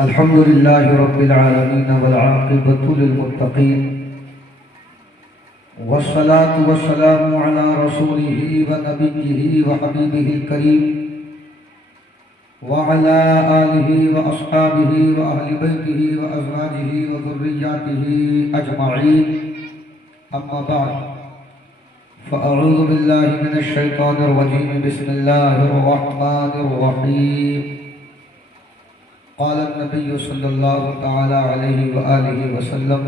الحمد لله رب العالمين والعاقبة للمتقين والصلاة والسلام على رسوله ونبيه وحبيبه الكريم وعلى آله وأصحابه وأهل بيته وأزواجه وذرياته أجمعين أما بعد فأعوذ بالله من الشيطان الرجيم بسم الله الرحمن الرحيم قال النبي صلى الله تعالى عليه وآله وسلم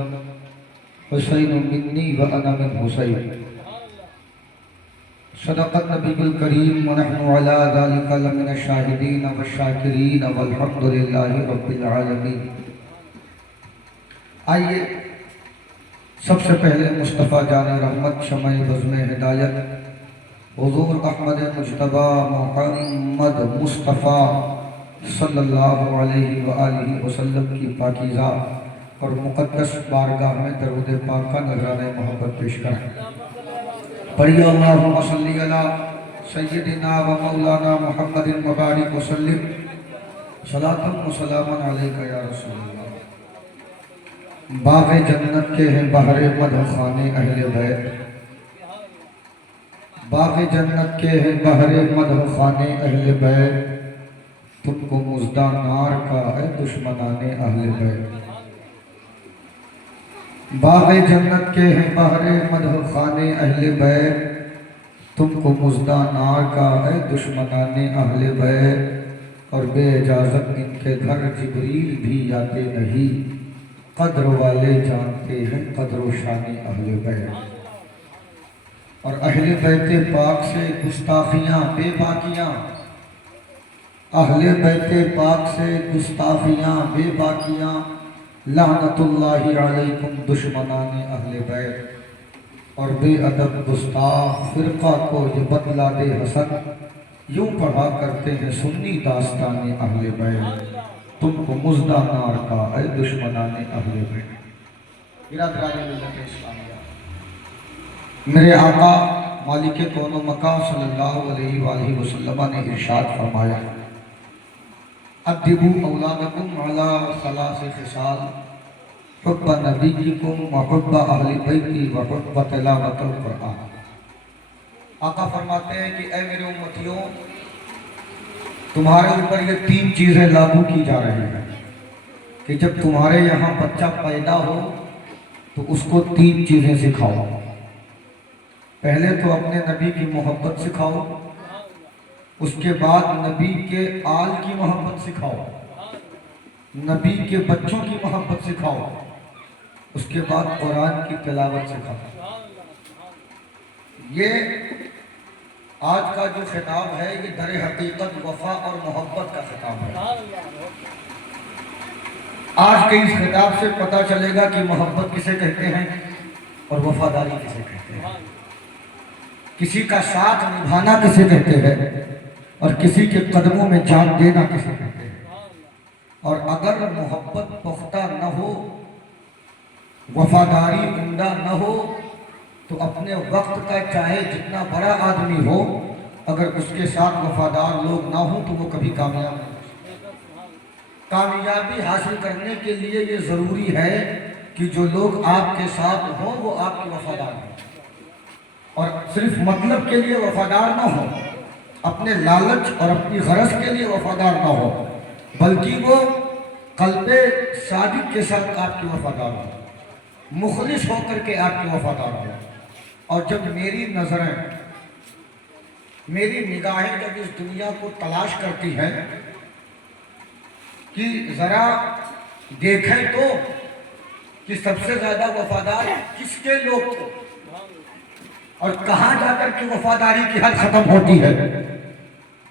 حسين مني وأنا من حسين صدق النبي الكريم ونحن على ذلك لمن الشاهدين والشاكرين والحمد لله رب العالمين۔ آئیے سب سے پہلے مصطفیٰ جان رحمت شمع بزم ہدایت حضور احمد مجتبی محمد مصطفیٰ صلی اللہ علیہ وآلہ وسلم کی پاکیزہ اور مقدس بارگاہ میں درود پاک کا نذرانہ محبت پیش کریں۔ پڑھیے اللہم صلی علی سیدنا و مولانا محمد مبارک وسلم صلاۃ و سلام علیک یا رسول اللہ۔ باغ جنت کے ہیں بہر مدح خانے اہل بیت، باغ جنت کے ہیں بہر مدح خانے اہل بیت، تم کو مژدہ نار کا ہے دشمنان اہل بیت۔ باغ جنت کے ہیں بہر مدح خانے اہل بیت، تم کو مژدہ نار کا ہے دشمنان اہل بیت، اور بے اجازت ان کے گھر جبریل بھی آتے نہیں، قدر والے جانتے ہیں قدر و شان اہل بیت۔ اور اہل بیت پاک سے گستاخیاں بے باکیاں، اہل بیت پاک سے گستاخیاں بے باکیاں، لعنت اللہ علیکم دشمنان اہل بیت۔ اور بے ادب گستاخ فرقہ کو یہ بتلا دے حسن، یوں پڑھا کرتے ہیں سنی داستان اہل بیت، تم کو مژدہ نار کا ہے دشمنان اہل بیت۔ برادران ملت اسلامیہ، میرے آقا مالک کون و مکان صلی اللہ علیہ وآلہ وسلم نے ارشاد فرمایا، ادبوا اولادکم علی ثلاث خصال، حب نبیکم وحب اہل بیتی وحب تلاوت القرآن۔ آقا فرماتے ہیں کہ اے میرے امتیوں، تمہارے اوپر یہ تین چیزیں لاگو کی جا رہی ہیں کہ جب تمہارے یہاں بچہ پیدا ہو تو اس کو تین چیزیں سکھاؤ۔ پہلے تو اپنے نبی کی محبت سکھاؤ، اس کے بعد نبی کے آل کی محبت سکھاؤ، نبی کے بچوں کی محبت سکھاؤ، اس کے بعد قرآن کی تلاوت سکھاؤ۔ یہ آج کا جو خطاب ہے یہ در حقیقت وفا اور محبت کا خطاب ہے۔ آج کے اس خطاب سے پتہ چلے گا کہ محبت کسے کہتے ہیں اور وفاداری کسے کہتے ہیں، کسی کا ساتھ نبھانا کسے کہتے ہیں اور کسی کے قدموں میں جان دینا کسے کہتے ہیں۔ اور اگر محبت پختہ نہ ہو، وفاداری عمدہ نہ ہو، تو اپنے وقت کا چاہے جتنا بڑا آدمی ہو، اگر اس کے ساتھ وفادار لوگ نہ ہوں تو وہ کبھی کامیاب نہیں ہو سکتے۔ کامیابی حاصل کرنے کے لیے یہ ضروری ہے کہ جو لوگ آپ کے ساتھ ہوں وہ آپ کے وفادار ہوں، اور صرف مطلب کے لیے وفادار نہ ہو، اپنے لالچ اور اپنی غرض کے لیے وفادار نہ ہو، بلکہ وہ قلب صادق کے ساتھ آپ کی وفادار ہو، مخلص ہو کر کے آپ کی وفادار ہو۔ اور جب میری نظریں، میری نگاہیں جب اس دنیا کو تلاش کرتی ہیں کہ ذرا دیکھیں تو کہ سب سے زیادہ وفادار کس کے لوگ تھے اور کہاں جا کر کے وفاداری کی حد ختم ہوتی ہے،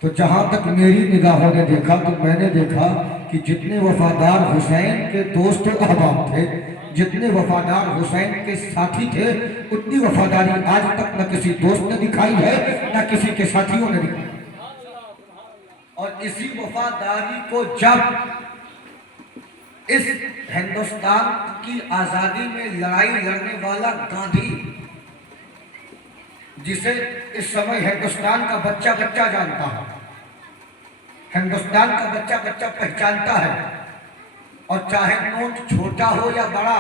تو جہاں تک میری نگاہوں نے دیکھا تو میں نے دیکھا کہ جتنے وفادار حسین کے دوست و احباب تھے، جتنے وفادار حسین کے ساتھی تھے، اتنی وفاداری آج تک نہ کسی دوست نے دکھائی ہے نہ کسی کے ساتھیوں نے دکھائی۔ اور اسی وفاداری کو جب اس ہندوستان کی آزادی میں لڑائی لڑنے والا گاندھی، جسے اس سمے ہندوستان کا بچہ بچہ جانتا ہے، ہندوستان کا بچہ بچہ پہچانتا ہے، اور چاہے نوٹ چھوٹا ہو یا بڑا،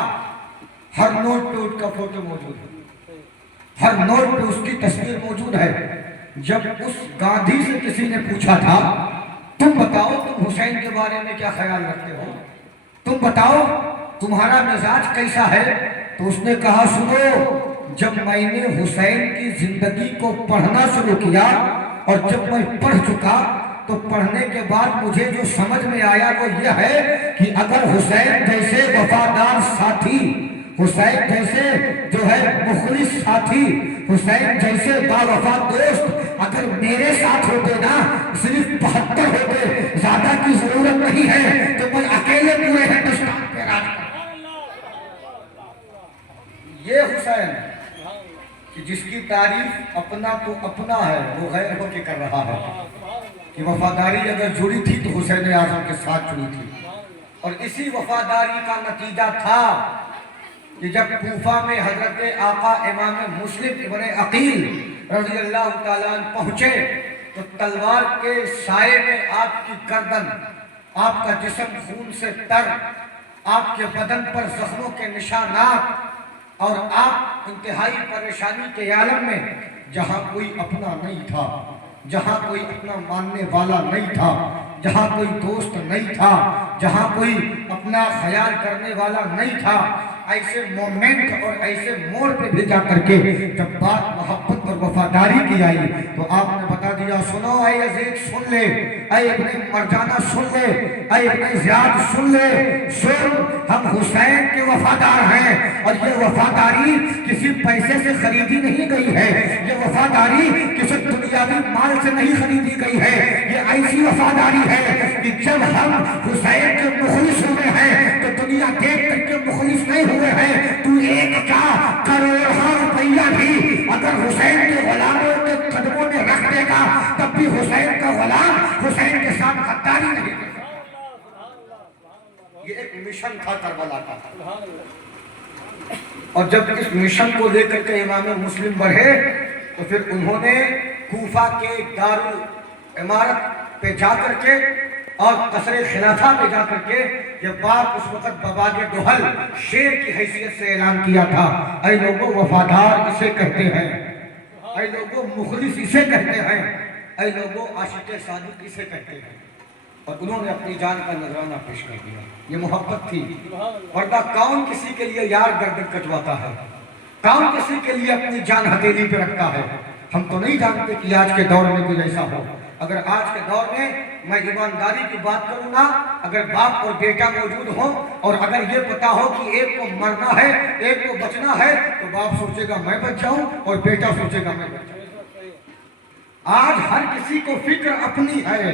ہر نوٹ پہ اس کا فوٹو موجود ہے، ہر نوٹ پہ اس کی تصویر موجود ہے۔ جب اس گاندھی سے کسی نے پوچھا تھا تم بتاؤ تم حسین کے بارے میں کیا خیال رکھتے ہو، تم بتاؤ تمہارا مزاج کیسا ہے، تو اس نے کہا سنو، جب میں نے حسین کی زندگی کو پڑھنا شروع کیا اور جب میں پڑھ چکا تو پڑھنے کے بعد مجھے جو سمجھ میں آیا وہ یہ ہے کہ اگر حسین جیسے وفادار ساتھی، حسین جیسے جو ہے مخلص ساتھی، حسین جیسے باوفا دوست اگر میرے ساتھ ہوتے نا، صرف 72 ہوتے، زیادہ کی ضرورت نہیں ہے، تو میں اکیلے پورے ہندوستان پہ راج کرتا۔ یہ حسین کہ جس کی تعریف اپنا تو اپنا ہے وہ غیر ہو کے کر رہا ہے، کہ وفاداری اگر جڑی تھی تو حسین اعظم کے ساتھ جڑی تھی، اور اسی وفاداری کا نتیجہ تھا کہ جب کوفہ میں حضرت آقا امام مسلم ابن عقیل رضی اللہ تعالیٰ عنہ پہنچے تو تلوار کے سائے میں آپ کی گردن، آپ کا جسم خون سے تر، آپ کے بدن پر زخموں کے نشانات، اور آپ انتہائی پریشانی کے عالم میں، جہاں کوئی اپنا نہیں تھا، جہاں کوئی اپنا ماننے والا نہیں تھا، جہاں کوئی دوست نہیں تھا، جہاں کوئی اپنا خیال کرنے والا نہیں تھا، ایسے مومنٹ اور ایسے موڑ پہ بھی جا کر کے جب بات محبت اور وفاداری کی آئی تو آپ نے بتا دیا سنو اے یزید سن لے، اے ابن مرجانہ سن لے، اے ابن زیاد سن لے، سن ہم حسین کے وفادار ہیں، اور یہ وفاداری کسی پیسے سے خریدی نہیں گئی ہے، یہ وفاداری کسی دنیاوی مال سے نہیں خریدی گئی ہے، یہ ایسی وفاداری ہے کہ جب ہم حسین کے مخلص ہوئے ہیں تو دنیا دیکھ کر کے مخلص نہیں ہوئے ہیں، تو ایک کا کروڑوں روپیہ بھی اگر حسین کے غلاموں کے قدموں میں رکھ دے گا تب بھی حسین کا غلام حسین کے ساتھ غداری نہیں کرے گا۔ یہ ایک مشن تھا کربلا کا، اور جب اس مشن کو لے کر کے امام مسلم بڑھے تو پھر انہوں نے کوفہ کے دارالعمارت پہ جا کر کے اور قصر خلافہ پہ جا کر کے یہ بات اس وقت بباغ دہل شیر کی حیثیت سے اعلان کیا تھا، اے لوگوں وفادار اسے کہتے ہیں، اے لوگوں مخلص اسے کہتے ہیں، اے لوگوں عاشق صادق اسے کہتے ہیں، اور انہوں نے اپنی جان کا نذرانہ پیش کر دیا۔ یہ محبت تھی، ورنہ کون کسی کے لیے یار گردن کٹواتا ہے، کون کسی کے لیے اپنی جان ہتھیلی پہ رکھتا ہے۔ ہم تو نہیں جانتے کہ آج کے دور میں کوئی ایسا ہو۔ اگر آج کے دور میں ایمانداری کی بات کروں گا، اگر باپ اور بیٹا موجود ہو اور اگر یہ پتا ہو کہ ایک کو مرنا ہے ایک کو بچنا ہے تو باپ سوچے گا میں بچ جاؤں اور بیٹا سوچے گا میں بچ جاؤں۔ آج ہر کسی کو فکر اپنی ہے،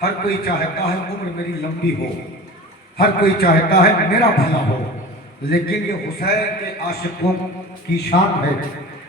ہر کوئی چاہتا ہے عمر میری لمبی ہو، ہر کوئی چاہتا ہے میرا بھلا ہو، لیکن یہ حسین کے عاشقوں کی شان ہے،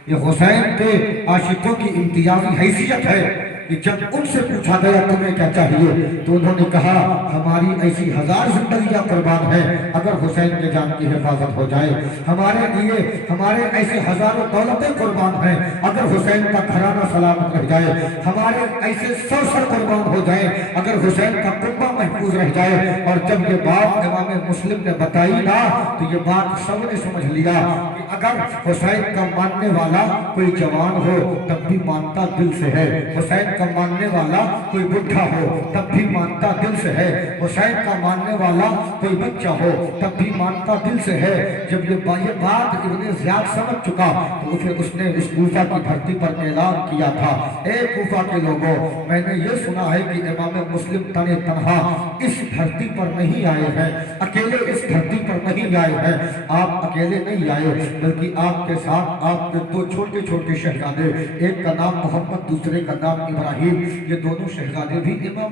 یہ حسین کے عاشقوں کی امتیازی حیثیت ہے کہ جب ان سے پوچھا گیا تمہیں کیا چاہیے تو انہوں نے کہا ہماری ایسی 1000 زندگیاں قربان ہیں اگر حسین کے جان کی حفاظت ہو جائے، ہمارے لیے ہمارے ایسے ہزاروں دولتیں قربان ہیں اگر حسین کا گھرانہ سلامت رہ جائے، ہمارے ایسے 100 سر قربان ہو جائیں اگر حسین کا کنبہ محفوظ رہ جائے۔ اور جب یہ بات امام مسلم نے بتائی نا تو یہ بات سب نے سمجھ لیا کہ اگر حسین کا ماننے والا کوئی جوان ہو تب بھی مانتا دل سے ہے، حسین کا ماننے والا کوئی بڈھا ہو تب بھی مانتا دل سے ہے، حسین کا ماننے والا کوئی بچہ ہو تب بھی مانتا دل سے ہے۔ جب یہ بات ابن زیاد سمجھ چکا تو پھر اس نے اس کوفہ کی دھرتی پر اعلان کیا تھا، اے کوفہ کے لوگوں، میں نے یہ سنا ہے کہ امام مسلم تنہا اس دھرتی پر نہیں آئے ہیں، اکیلے اس دھرتی پر نہیں آئے ہیں، آپ اکیلے نہیں آئے بلکہ آپ کے ساتھ آپ کے 2 چھوٹے چھوٹے شہزادے، ایک کا نام محمد دوسرے کا نام ابراہیم، یہ دونوں شہزادے بھی امام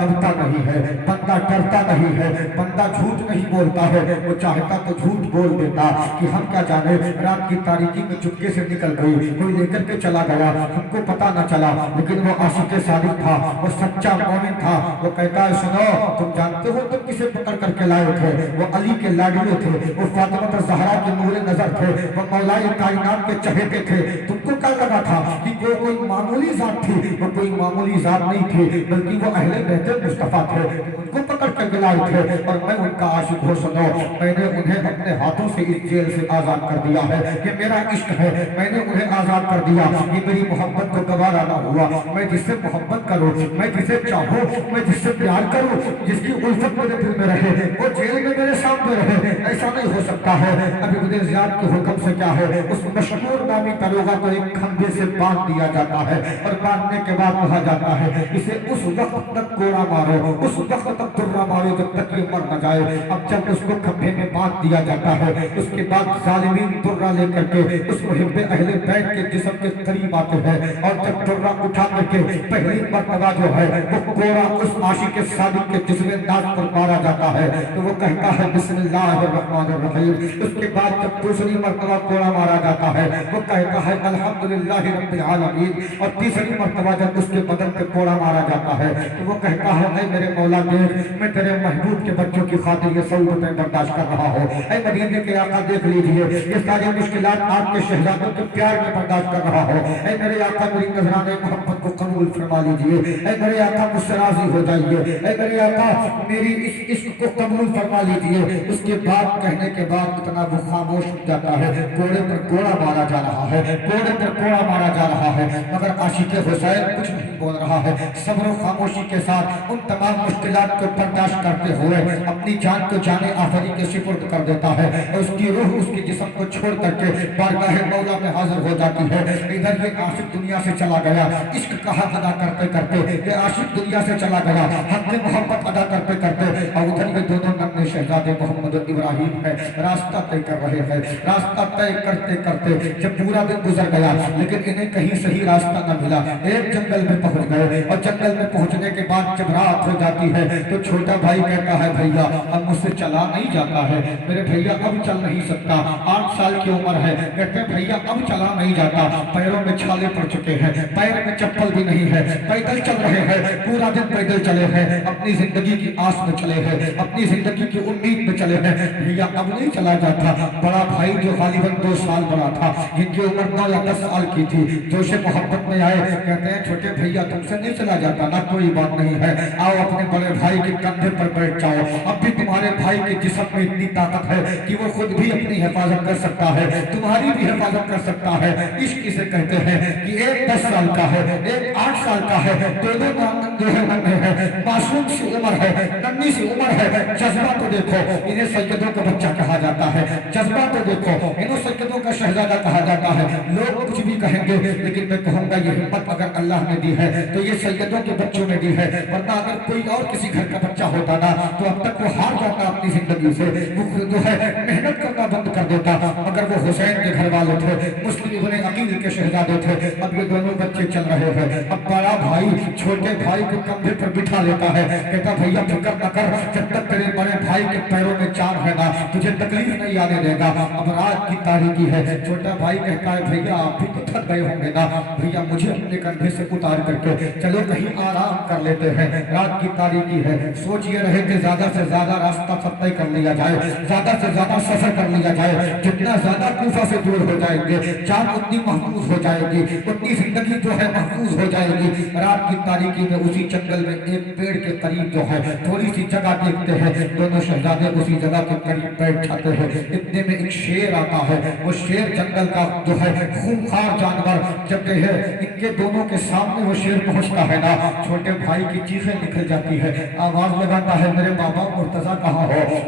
دبتا نہیں ہے، بندہ ڈرتا نہیں ہے، بندہ جھوٹ نہیں بولتا ہے، وہ چاہتا تو جھوٹ بول دیتا کہ ہم کیا جانے رات کی تاریکی میں چپکے سے نکل گئی، کوئی لے کر کے چلا گیا، ہم کو پتا نہ چلا، لیکن وہ عاشق صادق تھا، وہ سچا مومن تھا، وہ کہتا ہے سنو تم جانتے ہو تم کسے پکڑ کر کے لائے تھے؟ وہ علی کے لاڈلے تھے، وہ فاطمہ زہرا کے نور نظر تھے، وہ مولائے کائنات کے چہیتے تھے، تم کو کیا لگا تھا کہ وہ کوئی معمولی ذات تھی؟ وہ کوئی معمولی ذات نہیں تھی، بلکہ وہ اہل بیت مصطفیٰ تھے، ان کو پکڑ کر کے لائے تھے، اور میں ان کا عاشق ہو سنو، میں نے انہیں اپنے ہاتھوں سے اس جیل سے آزاد کر دیا ہے، یہ میرا عشق ہے، میں نے انہیں آزاد کر دیا، یہ میری محبت کو گوارا نہ ہوا، میں جس سے محبت کروں، میں جسے چاہوں، میں جس سے پیار کروں، جس کی الفت میرے دل میں رہے، وہ جیل میں میرے سامنے رہے، ایسا نہیں ہو سکتا ہے۔ ابھی مجھے زیاد کے حکم سے کیا ہے، اس مشکور نامی تلوغہ کو ایک کھمبے سے باندھ دیا جاتا ہے، اور باندھنے کے بعد کہا جاتا ہے اسے اس وقت تک کوڑا مارو، اس وقت تک درہ مارو جب تک یہ مر نہ جائے۔ اب جب اس کو کھمبے میں باندھ دیا جاتا ہے، اس کے بعد ظالمین درہ لے کر کے اس محب اہل بیت کے جسم کے قریب آتے ہیں، اور جب درہ اٹھا کر کے پہلی مرتبہ جو ہے وہ کوڑا اس عاشق صادق کے جسم ناز پر مارا جاتا ہے، تو وہ کہتا ہے بسم اللہ الرحمن الرحیم۔ اس کے بعد جب دوسری مرتبہ کوڑا مارا جاتا ہے وہ کہتا ہے الحمدللہ رب العالمین، اور تیسری مرتبہ جب اس کے بدن پہ کوڑا مارا جاتا ہے تو وہ کہتا ہے اے میرے مولا دیکھ، میں تیرے محبوب کے بچوں کی خاطر یہ صعوبتیں برداشت کر رہا ہوں، اے مدینے کے آقا دیکھ لیجئے یہ ساری مشکلات آپ کے شہزادوں کے پیار میں برداشت کر رہا ہوں، اے میرے آقا میری نذرانِ محبت کو قبول فرما لیجئے، اے میرے آقا مجھ سے راضی ہو جائیے، اے میرے آقا میری اس عشق کو قبول فرما لیجئے۔ اس کے بعد کہنے کے بعد اتنا وہ خاموش ہو جاتا ہے، کوڑے پر کوڑا مارا جا رہا ہے، کوڑے پر کوڑا مارا جا رہا ہے، مگر عاشق حسین کچھ نہیں بول رہا ہے، صبر و خاموشی کے ساتھ ان تمام مشکلات کو برداشت کرتے ہوئے اپنی جان کو جان آفری کے سپرد کر دیتا ہے، اور اس کی روح اس کے جسم کو چھوڑ کر کے بارگاہ مولا میں حاضر ہو جاتی ہے۔ ادھر یہ عاشق دنیا سے چلا گیا، عشق کا حق ادا کرتے کرتے یہ عاشق دنیا سے چلا گیا، حق محبت ادا کرتے کرتے، اور ادھر یہ دونوں نغمے شہزادے محمد ابراہیم ہے، راستہ طے کر رہے ہیں، راستہ طے کرتے کرتے جب پورا دن گزر گیا لیکن انہیں کہیں صحیح راستہ نہ ملا، ایک جنگل میں پہنچ گئے، اور جنگل میں پہنچنے کے بعد جب رات ہو جاتی ہے تو چھوٹا بھائی کہتا ہے بھیا اب مجھ سے چلا نہیں جاتا ہے، میرے بھیا اب چل نہیں سکتا، 8 سال کی عمر ہے، کہتے ہیں بھیا اب چلا نہیں جاتا، پیروں میں چھالے پڑ چکے ہیں، پیر میں چپل بھی نہیں ہے، پیدل چل رہے ہیں، پورا دن پیدل چلے ہیں، اپنی زندگی کی آس میں چلے ہیں، اپنی زندگی کی امید میں چلے ہیں، بھیا اب نہیں چلا جاتا۔ بڑا بھائی جو غالباً 2 سال بڑا تھا، جن کی عمر 9 یا 10 سال کی تھی، جوش محبت میں آئے، کہتے ہیں چھوٹے بھیا تم سے نہیں چلا جاتا نا، کوئی بات نہیں ہے، آؤ اپنے بڑے بھائی کے کندھے پر بیٹھ جاؤ، اب بھی تمہارے بھائی کے جسم میں اتنی طاقت ہے کہ وہ خود بھی اپنی حفاظت کر سکتا ہے، تمہاری بھی حفاظت کر سکتا ہے۔ عشق اسے کہتے ہیں کہ ایک 10 سال کا ہے، ایک 8 سال کا ہے، دونوں جو ہے ننھے ہیں، معصوم سی عمر ہے، ننھی سی عمر ہے، جذبہ تو دیکھو، انہیں سیدوں کا بچہ کہا جاتا ہے، جذبہ تو دیکھو، انہیں سیدوں کا شہزادہ کہا جاتا ہے، لوگ کچھ بھی کہیں گے لیکن میں کہوں گا یہ ہمت اگر اللہ نے دی ہے تو یہ سیدوں کے بچوں نے دی ہے، ورنہ اگر کوئی اور کسی گھر کا بچہ ہوتا نا تو اب تک وہ ہار جاتا اپنی زندگی سے، وہ جو ہے محنت کرنا بند کر دیتا، مگر وہ حسین کے گھر والے تھے، مسلم ابن عقیل کے شہزادے تھے، اب یہ دونوں بچے چل رہے ہیں، اب بڑا بھائی چھوٹے بھائی کو کندھے پر بٹھا لیتا ہے، کہتا بھیا فکر نہ کر، جب تک تیرے بڑے بھائی کے پیروں میں جان ہے نا تجھے تکلیف نہیں آنے دے گا، اب رات کی تاریکی ہے، چھوٹا بھائی کہتا ہے بھیا آپ بھی تو تھک گئے ہوں گے نا، بھیا مجھے اپنے کندھے سے اتار کر کے چلو کہیں آرام کر لیتے ہیں، رات کی تاریکی ہے، سوچ یہ رہے کہ زیادہ سے زیادہ راستہ طے کر لیا جائے، زیادہ سے زیادہ سفر کر لیا جائے، جتنا زیادہ کوفہ سے دور ہو جائیں گے جان اتنی محفوظ ہو جائے گی، اتنی زندگی جو ہے محفوظ ہو جائے گی۔ رات کی تاریکی میں اسی جنگل میں ایک پیڑ کے قریب جو ہے تھوڑی سی جگہ دیکھتے ہیں، دونوں شہزادے اسی جگہ کے قریب بیٹھ جاتے ہیں، اتنے میں ایک شیر آتا ہے، وہ شیر جنگل کا جو ہے خونخوار جانور، جب کہ ہے ان کے دونوں کے سامنے وہ شیر پہنچتا ہے نا، چھوٹے بھائی کی چیخیں نکل جاتی ہے، آواز لگاتا ہے میرے بابا مرتضیٰ کہاں ہو،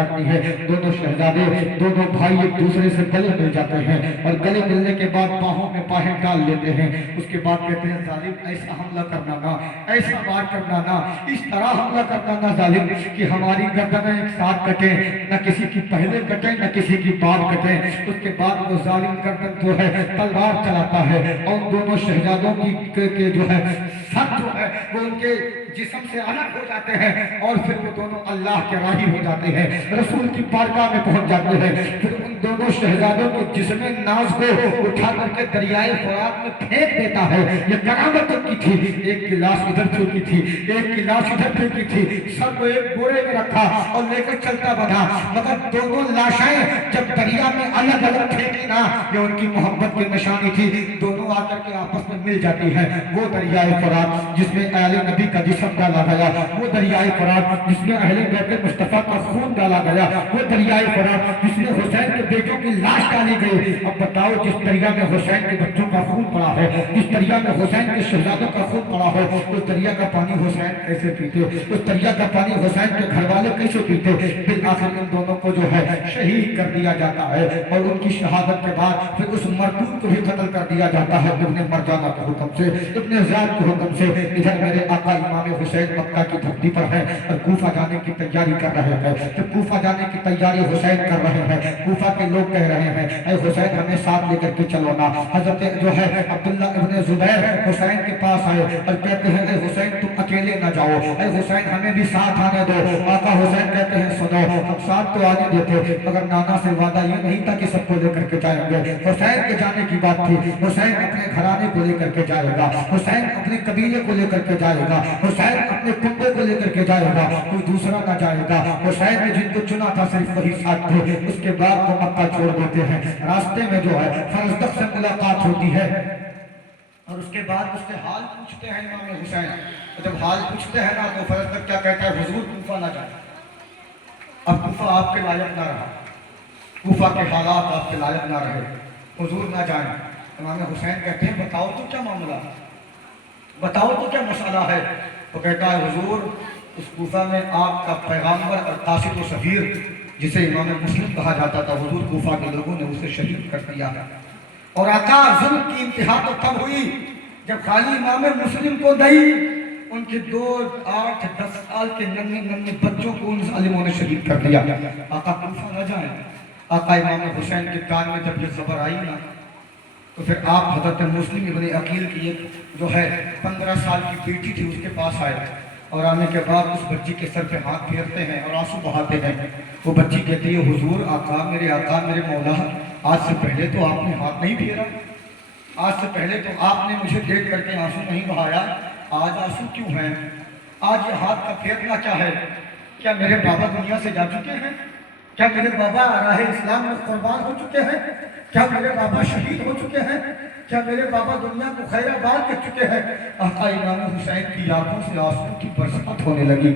کاٹتی ہے، دونوں شہزادے دونوں بھائی ایک دوسرے سے گلے مل جاتے ہیں اور گلے ملنے کے بعد باہوں میں باہیں ڈال لیتے ہیں۔ اس کے بعد کہتے ہیں ظالم ایسا حملہ کرنا نا، ایسا وار کرنا نا، اس طرح حملہ کرنا نا ظالم کہ ہماری گردنیں ایک ساتھ کٹیں، نہ کسی کی پہلے کٹیں نہ کسی کی بعد کٹیں۔ اس کے بعد وہ ظالم گردن جو ہے تلوار چلاتا ہے اور دونوں شہزادوں کے جو ہے سر جو ہے وہ ان کے جسم سے الگ ہو جاتے ہیں اور پھر وہ دونوں اللہ کے راہی ہو جاتے ہیں، رسول کی بارگاہ میں پہنچ جاتے ہیں۔ پھر ان دونوں شہزادوں کے جسم ناز کو اٹھا کر کے دریائے فرات میں پھینک دیتا ہے۔ یہ کرامت کی تھی، ایک گلاس ادھر پھینکی تھی، ایک گلاس ادھر پھینکی تھی، سب کو ایک بورے میں رکھا اور لے کر چلتا بنا، مگر دونوں لاشیں جب دریا میں الگ الگ پھینکی نا، یہ ان کی محبت کی نشانی تھی، دونوں آ کر کے آپس میں مل جاتی ہے۔ وہ دریائے فرات جس میں اہل نبی کا جسم ڈالا گیا، وہ دریائے فرات جس میں اہل بیت مصطفیٰ کا خون ڈالا گیا، وہ دریائے فرات جس میں حسین کے بیٹوں کی لاش ڈالی گئی۔ اب بتاؤ جس دریا میں حسین کے بچوں کا خون پڑا ہو، جس دریا میں حسین کے شہزادوں کا خون پڑا ہو، اس دریا کا پانی حسین کیسے پیتے، اس دریا کا پانی حسین کے گھر والے کیسے پیتے؟ بالآخر ان دونوں کو جو ہے شہید کر دیا جاتا ہے اور ان کی شہادت کے بعد پھر اس مردود کو بھی قتل کر دیا جاتا ہے ابن مرجانہ کے حکم سے، ابن زیاد کے حکم سے۔ ادھر میرے آقا امام حسین مکہ کی دھرتی پر ہے اور کوفہ جانے کی تیاری کر رہے ہیں۔ جب کوفہ جانے کی تیاری حسین کر رہے ہیں، کوفہ کے لوگ کہہ رہے ہیں اے حسین ہمیں ساتھ لے کر کے چلو نا۔ حضرت جو ہے عبداللہ ابن زبیر حسین کے پاس آئے اور کہتے ہیں اے حسین تم اکیلے نہ جاؤ، اے حسین ہمیں بھی ساتھ آنے دو۔ آقا حسین کہتے ہیں سنو ہم ساتھ تو آنے دیتے مگر نانا سے وعدہ یہ نہیں تھا کہ سب کو لے کر کے جائیں گے۔ حسین کے جانے کی بات تھی، حسین اپنے گھرانے کو لے کر کے جائے گا، حسین اپنے قبیلے کو لے کر کے جائے گا، حسین اپنے کنبے کو لے کر کے جائے گا، کوئی دوسرا نہ جائے گا۔ حسین نے جن کو چنا تھا صرف وہی ساتھ تھے۔ اس کے بعد وہ مکہ چھوڑ دیتے ہیں، راستے میں جو ہے فرزدق سے ملاقات ہوتی ہے اور اس کے بعد اس سے حال پوچھتے ہیں امام حسین۔ جب حال پوچھتے ہیں نا تو فرزدق کیا کہتا ہے حضور کوفہ نہ جائیں، اب کوفہ آپ کے لائق نہ رہا، کوفہ کے حالات آپ کے لائق نہ رہے، حضور نہ جائیں۔ امام حسین کہتے ہیں بتاؤ تو کیا معاملہ، بتاؤ تو کیا مسئلہ ہے؟ وہ کہتا ہے حضور اس کوفہ میں آپ کا پیغامبر اور قاصد و سفیر جسے امام مسلم کہا جاتا تھا، حضور کوفہ کے لوگوں نے اسے شہید کر دیا اور آقا ظلم کی انتہا تو تب ہوئی جب خالی امام مسلم کو نہیں ان کے 2، 8، 10 سال کے ننھے ننھے بچوں کو ان ظالموں نے شہید کر دیا۔ آقا کوفہ نہ جائیں۔ آقا امام حسین کے کان میں جب یہ خبر آئی نا تو پھر آپ حضرت مسلم ابن عقیل کی ایک جو ہے 15 سال کی بیٹی تھی اس کے پاس آئے اور آنے کے بعد اس بچی کے سر پہ ہاتھ پھیرتے ہیں اور آنسو بہاتے ہیں۔ وہ بچی کہتی ہے حضور آقا میرے مولا آج سے پہلے تو آپ نے ہاتھ نہیں پھیرا، آج سے پہلے تو آپ نے مجھے دیکھ کر کے آنسو نہیں بہایا، آج آنسو کیوں ہیں؟ آج یہ ہاتھ کا پھیرنا کیا ہے؟ کیا میرے بابا دنیا سے جا چکے ہیں؟ کیا میرے بابا راہ اسلام میں قربان ہو چکے ہیں؟ کیا میرے بابا شہید ہو چکے ہیں؟ کیا میرے بابا دنیا کو خیر آباد کر چکے ہیں؟ آقا امام حسین کی آنکھوں سے آنسو کی برسات ہونے لگی،